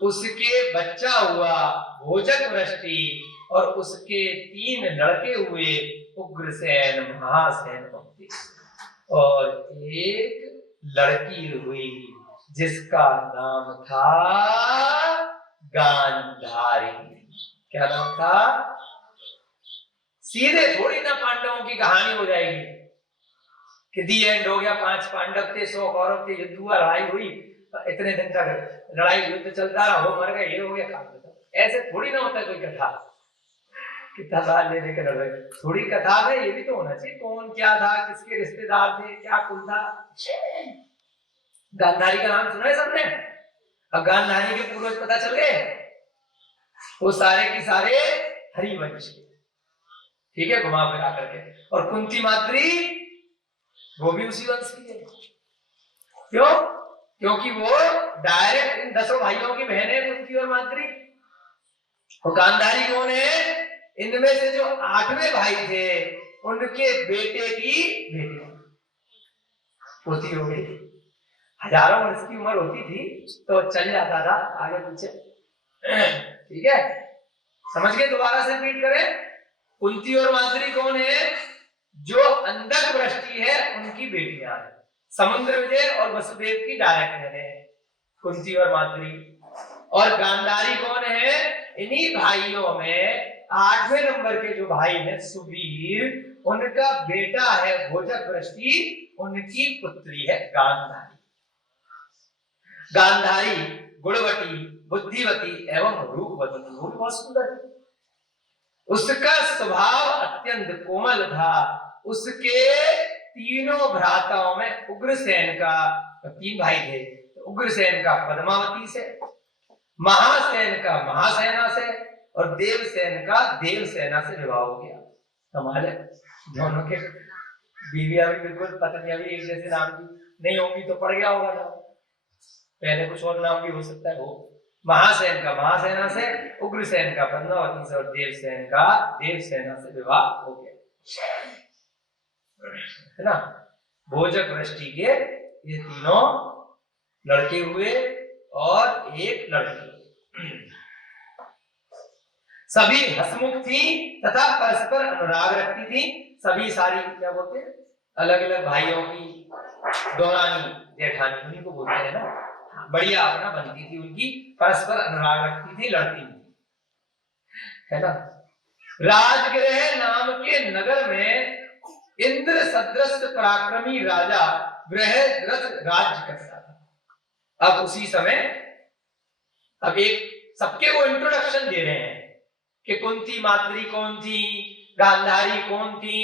उसके बच्चा हुआ भोजक वृष्टि, और उसके 3 लड़के हुए उग्रसेन, महासेन भक्ति, और एक लड़की हुई जिसका नाम था गांधारी। क्या नाम था? सीधे थोड़ी ना पांडवों की कहानी हो जाएगी कि दी एंड हो गया, 5 पांडव थे, 100 कौरव थे, युद्ध हुआ, लड़ाई हुई, इतने दिन तक लड़ाई युद्ध चलता रहा, हो मर गए, ये हो गया, ऐसे थोड़ी ना होता कोई कथा। कितना साल ले लेकर लड़ रहे, थोड़ी कथा में ये भी तो होना चाहिए कौन क्या था, किसके रिश्तेदार थे, क्या कुल था। गांधारी का नाम सुना है सबने? अब गांधारी के पूर्वज पता चल गए, वो सारे की सारे हरिवंश के, ठीक है, घुमा फिरा करके। और कुंती माद्री वो भी उसी वंश की है। क्यों? क्योंकि वो डायरेक्ट इन 10 भाइयों की बहन है, कुंती और माद्री। और गांधारी कौन है? इनमें से जो 8वें भाई थे उनके बेटे की बेटी होती हो गई। हजारों वर्ष की उम्र होती थी तो चल जाता था आगे पीछे, ठीक है, समझ गए? दोबारा से रिपीट करें, कुंती और माद्री कौन है? जो अंधक वृष्टि है उनकी बेटियां हैं, समुद्र विजय और वसुदेव की डायरेक्ट है कुंती और माद्री। और गांधारी कौन है? इन्हीं भाइयों में 8वें नंबर के जो भाई हैं सुवीर, उनका बेटा है भोजक वृष्टि, उनकी पुत्री है गांधारी। गांधारी गुणवती, बुद्धिवती एवं रूपवती, वो बहुत सुंदर। उसका स्वभाव अत्यंत कोमल था। उसके तीनों भ्राताओं में उग्रसेन का, 3 भाई थे, उग्रसेन का पद्मावती से, महासेन का महासेना से, और देवसेन का देवसेना से विवाह हो गया। कमाल है, दोनों के बीवियां भी बिल्कुल, पत्नियां भी एक जैसे नाम की नहीं होंगी तो पड़ गया होगा नाम, पहले कुछ और नाम भी हो सकता है। वो महासेन का महासेना से, उग्रसेन का पद्मावती से, और देवसेन का देवसेना से विवाह हो गया, है ना। भोजक वृष्टि के ये तीनों लड़के हुए और एक लड़की। सभी हसमुख थी तथा परस्पर अनुराग रखती थी। सभी सारी क्या बोलते हैं, अलग अलग भाइयों की दोरानी जेठानी, उन्हीं को बोलते हैं ना, बढ़िया अपना बनती थी उनकी, परस्पर अनुराग रखती थी, लड़ती थी, है ना। राजगृह नाम के नगर में इंद्र सदृश पराक्रमी राजा बृहद्रथ राज्य करता था। अब उसी समय, अब एक सबके वो इंट्रोडक्शन दे रहे हैं कि कुंती माद्री कौन थी, गांधारी कौन थी,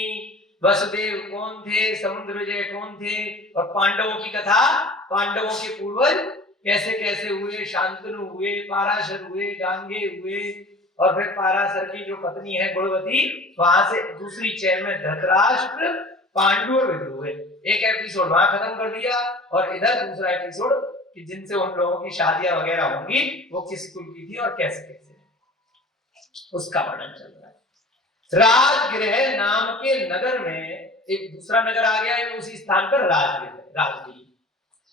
वसुदेव कौन थे, समुद्र विजय कौन थे, और पांडवों की कथा, पांडवों के पूर्वज कैसे कैसे हुए, शांतनु हुए, पाराशर हुए, गांगे हुए, और फिर पाराशर की जो पत्नी है गुणवती, वहां से दूसरी चैन में धृतराष्ट्र, पांडु और विदुर हुए। एक एपिसोड वहां खत्म कर दिया, और इधर दूसरा एपिसोड कि जिनसे उन लोगों की शादियां वगैरह होंगी वो किस कुल की थी और कैसे कैसे, उसका वर्णन चल रहा है। राजगृह नाम के नगर में एक दूसरा नगर आ गया है, उसी स्थान पर राजगृह, राजगृह,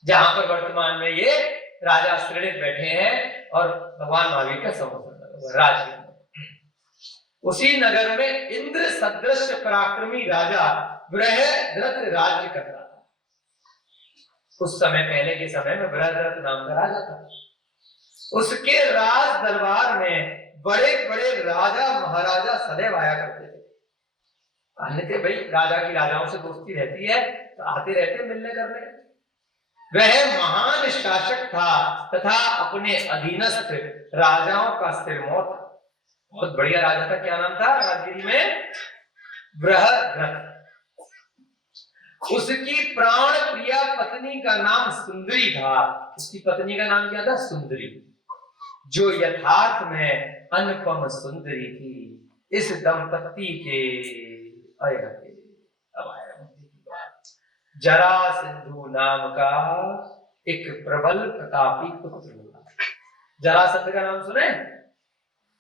जहां पर वर्तमान में ये राजा श्रीनित बैठे हैं और भगवान महावीर का समर्थन, राजगृह। उसी नगर में इंद्र सदृश पराक्रमी राजा बृहद्रथ राज्य कर रहा था। उस समय, पहले के समय में बृहद्रथ नाम का राजा था। उसके राज दरबार में बड़े बड़े राजा महाराजा सदैव आया करते थे। आने थे भाई, राजा की राजाओं से दोस्ती रहती है तो आते रहते मिलने करने। वह महान शासक था तथा अपने अधीनस्थ राजाओं का सिरमौर था। बहुत बढ़िया राजा था। क्या नाम था राजगिरी में? बृहद्रथ। उसकी प्राण प्रिया पत्नी का नाम सुंदरी था। उसकी पत्नी का नाम क्या था? सुंदरी, जो यथार्थ में अनुपम सुंदरी थी। इस दंपति के जरासंधु नाम का एक प्रबल प्रतापी पुत्र हुआ। जरासंध का नाम सुने?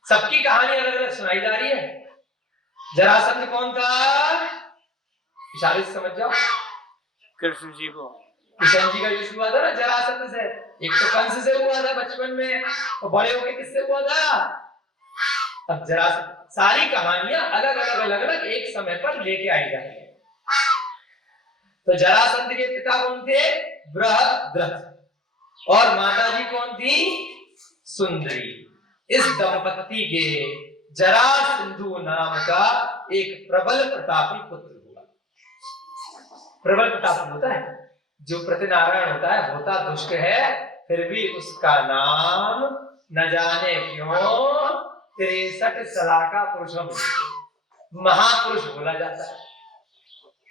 सबकी कहानी अलग अलग सुनाई जा रही है। जरासंध कौन था? इशारे से समझ जाओ। कृष्ण जी को। किशन जी का युद्ध हुआ था ना जरासंध से, एक तो कंस से हुआ था बचपन में, और बड़े होके किससे हुआ था? अब जरासंध, सारी कहानियां अलग अलग अलग अलग एक समय पर लेके आई जाएंगे। तो जरासंध के पिता कौन थे? बृहद्रथ, और माता जी कौन थी? सुंदरी। इस दंपति के जरासंधु नाम का एक प्रबल प्रतापी पुत्र हुआ। प्रबल प्रतापी होता है जो प्रतिनारायण होता है, होता दुष्ट है, फिर भी उसका नाम न जाने क्यों 63 सलाका पुरुषों में महापुरुष बोला जाता है,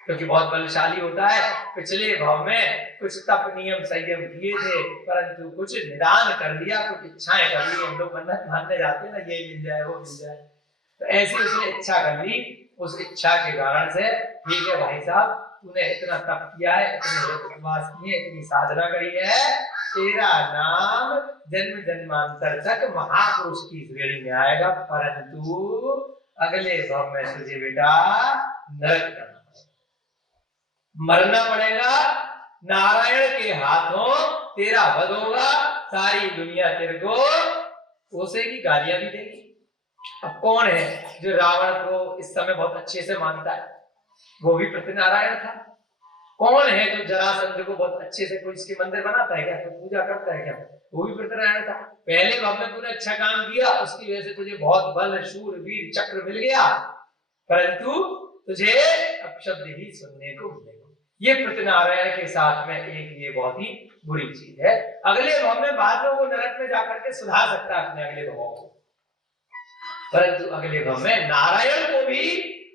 क्योंकि बहुत बलशाली होता है। पिछले भाव में कुछ तप नियम संयम किए थे, परंतु कुछ निदान कर दिया, कुछ इच्छाएं कर ली। हम लोग मन्नत मानने जाते हैं ना, ये मिल जाए वो मिल जाए, तो ऐसी उसने इच्छा कर ली। उस इच्छा के कारण से, ठीक है भाई साहब, तूने इतना तप किया है, इतने उपवास किए, इतनी साधना करी है, तेरा नाम जन्म जन्मांतर तक महापुरुष की श्रेणी में आएगा, परंतु अगले भाव में तुझे बेटा नरक करना, मरना पड़ेगा, नारायण के हाथों तेरा वध होगा, सारी दुनिया तेरे को कोसेगी, गालियां भी देगी। अब कौन है जो रावण को इस समय बहुत अच्छे से मानता है? वो भी प्रतिनारायण था। कौन है जो जरासंध को बहुत अच्छे से, कोई इसके मंदिर बनाता है क्या, कोई पूजा करता है क्या? वो भी प्रतिनारायण था। पहले भाव में तूने अच्छा काम किया, उसकी वजह से तुझे बहुत बल, शूर, वीर चक्र मिल गया, परंतु तुझे अपशब्द ही सुनने को मिलेगा। ये प्रतिनारायण के साथ में एक ये बहुत ही बुरी चीज है। अगले भाव में बाद में वो नरक में जाकर के सुधार सकता है अपने अगले भाव को, परंतु अगले भाव में नारायण को भी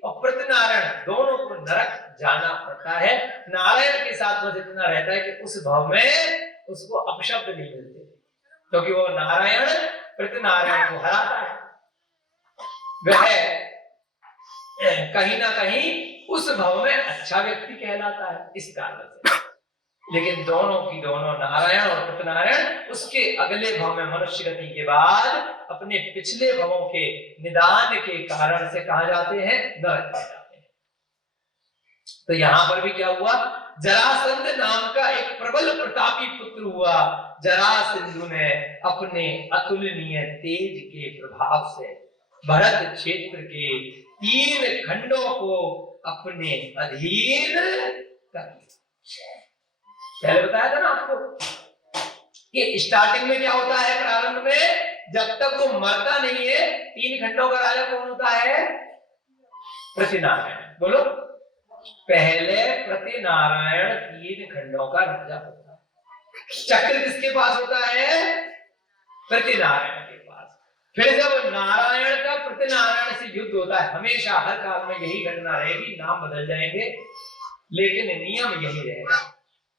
और प्रतिनारायण दोनों को नरक जाना पड़ता है। नारायण के साथ बस इतना रहता है कि उस भाव में उसको अपशब्द नहीं मिलते, क्योंकि वो नारायण प्रतिनारायण को हराता है, वह कहीं ना कहीं उस भाव में अच्छा व्यक्ति कहलाता है, इस कारण से। लेकिन दोनों की दोनों, नारायण और प्रतिनारायण, उसके अगले भाव में मनुष्य गति के बाद अपने पिछले भावों के निदान के कारण से कहा जाते हैं, नरक में जाते हैं। तो यहां पर भी क्या हुआ? जरासंध नाम का एक प्रबल प्रतापी पुत्र हुआ। जरासंधु ने अपने अतुलनीय तेज के प्रभाव से भरत क्षेत्र के 3 खंडों को अपने अधीन कर लिया। पहले बताया था ना आपको कि स्टार्टिंग में क्या होता है, प्रारंभ में जब तक वो मरता नहीं है, 3 खंडों का राजा कौन होता है? प्रतिनारायण। बोलो, पहले प्रतिनारायण 3 खंडों का राजा होता है। चक्र किसके पास होता है? प्रतिनारायण के पास। फिर जब नारायण का प्रतिनारायण से युद्ध होता है, हमेशा हर काल में यही घटना रहेगी, नाम बदल जाएंगे लेकिन नियम यही रहेगा।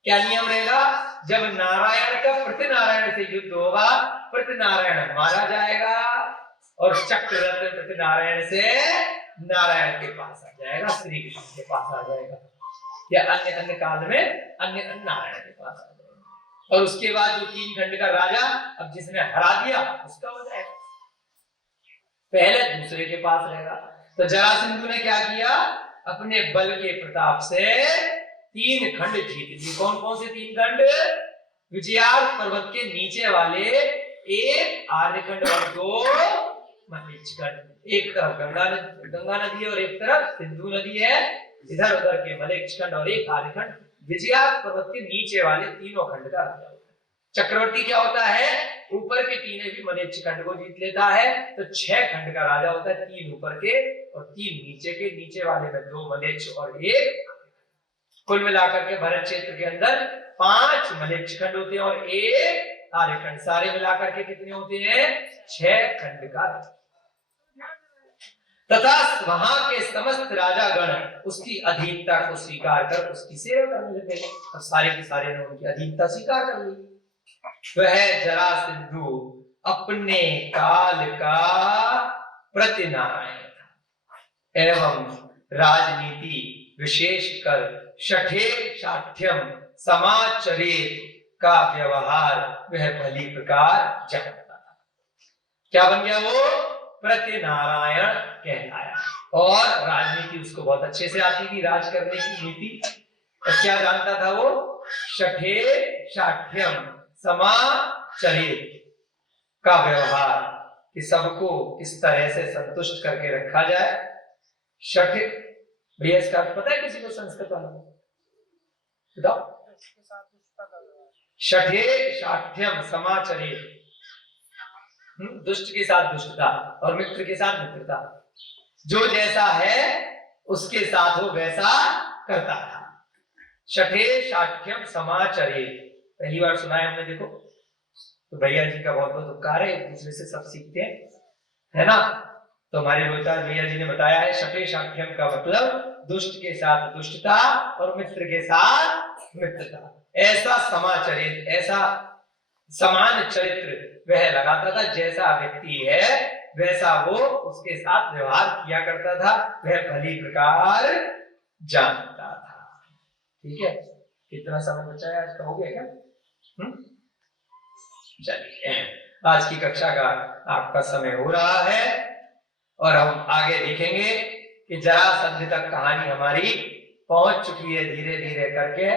क्या नियम रहेगा? जब नारायण का प्रतिनारायण से युद्ध होगा, प्रतिनारायण मारा जाएगा और चक्ररत्न प्रतिनारायण से नारायण के पास आ जाएगा, श्री कृष्ण के पास आ जाएगा, या अन्य अन्य काल में अन्य नारायण के पास आ जाएगा। और उसके बाद जो 3 खंड का राजा, अब जिसने हरा दिया उसका हो जाएगा, पहले दूसरे के पास रहेगा। तो जरासंधु ने क्या किया? अपने बल के प्रताप से 3 खंड जीत लिए। कौन कौन से 3 खंड? विजयार्थ पर्वत के नीचे वाले 1 आर्यखंड और 2 मलेच्छखंड। एक तरफ गंगा नदी है और एक तरफ सिंधु नदी है, इधर उधर के मलेच्छखंड और 1 आर्यखंड। विजयार्थ पर्वत के नीचे वाले 3 खंड का राजा होता है। चक्रवर्ती क्या होता है? ऊपर के 3 भी मलेच्छखंड को जीत लेता है, तो 6 खंड का राजा होता है, 3 ऊपर के और 3 नीचे के। नीचे वाले में 2 मलेच्छ और 1, कुल मिलाकर के भरत क्षेत्र के अंदर 5 मलेच्छखंड होते हैं और 1 आर्यखंड। सारे मिलाकर के कितने होते हैं? 6 खंड का। तथा वहां के समस्त राजागण उसकी अधीनता को स्वीकार कर उसकी सेवा करने लगे। तो सारे के सारे ने उनकी अधीनता स्वीकार कर ली। वह जरासंधु अपने काल का प्रतिनारायण था एवं राजनीति विशेषकर शठे शाठ्यम समाचरित का व्यवहार वह भली प्रकार जानता था। क्या बन गया वो? प्रतिनारायण कहलाया। और राजनीति उसको बहुत अच्छे से आती थी, राज करने की नीति। और क्या जानता था वो? शठे शाठ्यम समाचरित का व्यवहार, कि सबको किस तरह से संतुष्ट करके रखा जाए। शठ भैया इसका अर्थ पता है किसी को संस्कृत वाला? बताओ। शठे शाठ्यम समाचरित, दुष्ट के साथ दुष्टता और मित्र के साथ मित्रता। जो जैसा है उसके साथ वो वैसा करता था। शठे शाठ्यम समाचरित, पहली बार सुना है हमने, देखो तो भैया जी का बहुत बहुत उपकार है, एक दूसरे से सब सीखते हैं, है ना। तो हमारे रोहतास भैया जी ने बताया है शठे शाठ्यम का मतलब दुष्ट के साथ दुष्टता और मित्र के साथ मित्रता। ऐसा समाचरित, ऐसा समान चरित्र वह लगाता था, जैसा व्यक्ति है वैसा वो उसके साथ व्यवहार किया करता था, वह भली प्रकार जानता था। ठीक है, कितना समय बचा है आज का? हो गया क्या? चलिए, आज की कक्षा का आपका समय हो रहा है और हम आगे देखेंगे कि जरासंध तक कहानी हमारी पहुंच चुकी है धीरे धीरे करके,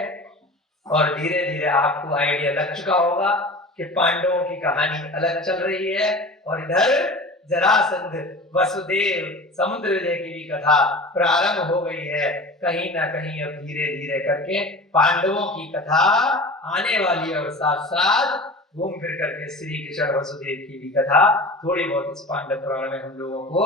और धीरे धीरे आपको आइडिया लग चुका होगा कि पांडवों की कहानी अलग चल रही है और इधर जरासंध वसुदेव समुद्रजय की भी कथा प्रारंभ हो गई है। कहीं ना कहीं अब धीरे धीरे करके पांडवों की कथा आने वाली है और साथ साथ घूम फिर करके श्री कृष्ण वसुदेव की भी कथा थोड़ी बहुत इस पांडव पुराण में हम लोगों को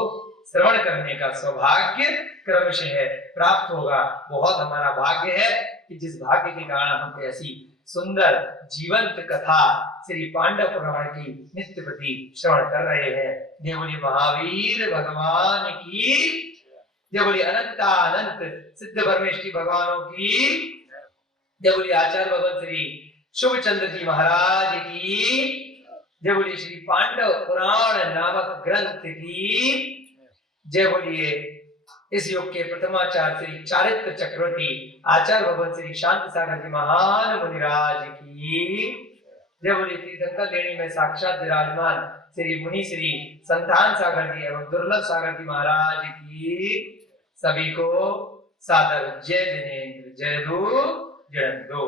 श्रवण करने का सौभाग्य क्रमशः प्राप्त होगा। बहुत हमारा भाग्य है कि जिस भाग्य के कारण हम ऐसी सुंदर जीवंत कथा श्री पांडव पुराण की नित्य प्रति श्रवण कर रहे हैं। जय बोलिए महावीर भगवान की, जय बोलिए अनंतानंत सिद्ध परमेष्टि भगवानों की, जय बोलिए आचार्य भगवान श्री शुभ चंद्र जी महाराज की, जय बोलिए श्री पांडव पुराण नामक ग्रंथ की, जय बोलिए इस युग के प्रथमाचार्य श्री चारित्र चक्रवर्ती आचार्य भगवान श्री शांत सागर जी महान मुनिराज की, जय बोलिए तीर्थंकर लेणी में साक्षात विराजमान श्री मुनि श्री संतान सागर जी एवं दुर्लभ सागर जी महाराज की। सभी को सादर जय जिनेन्द्र, जय दो जय दो।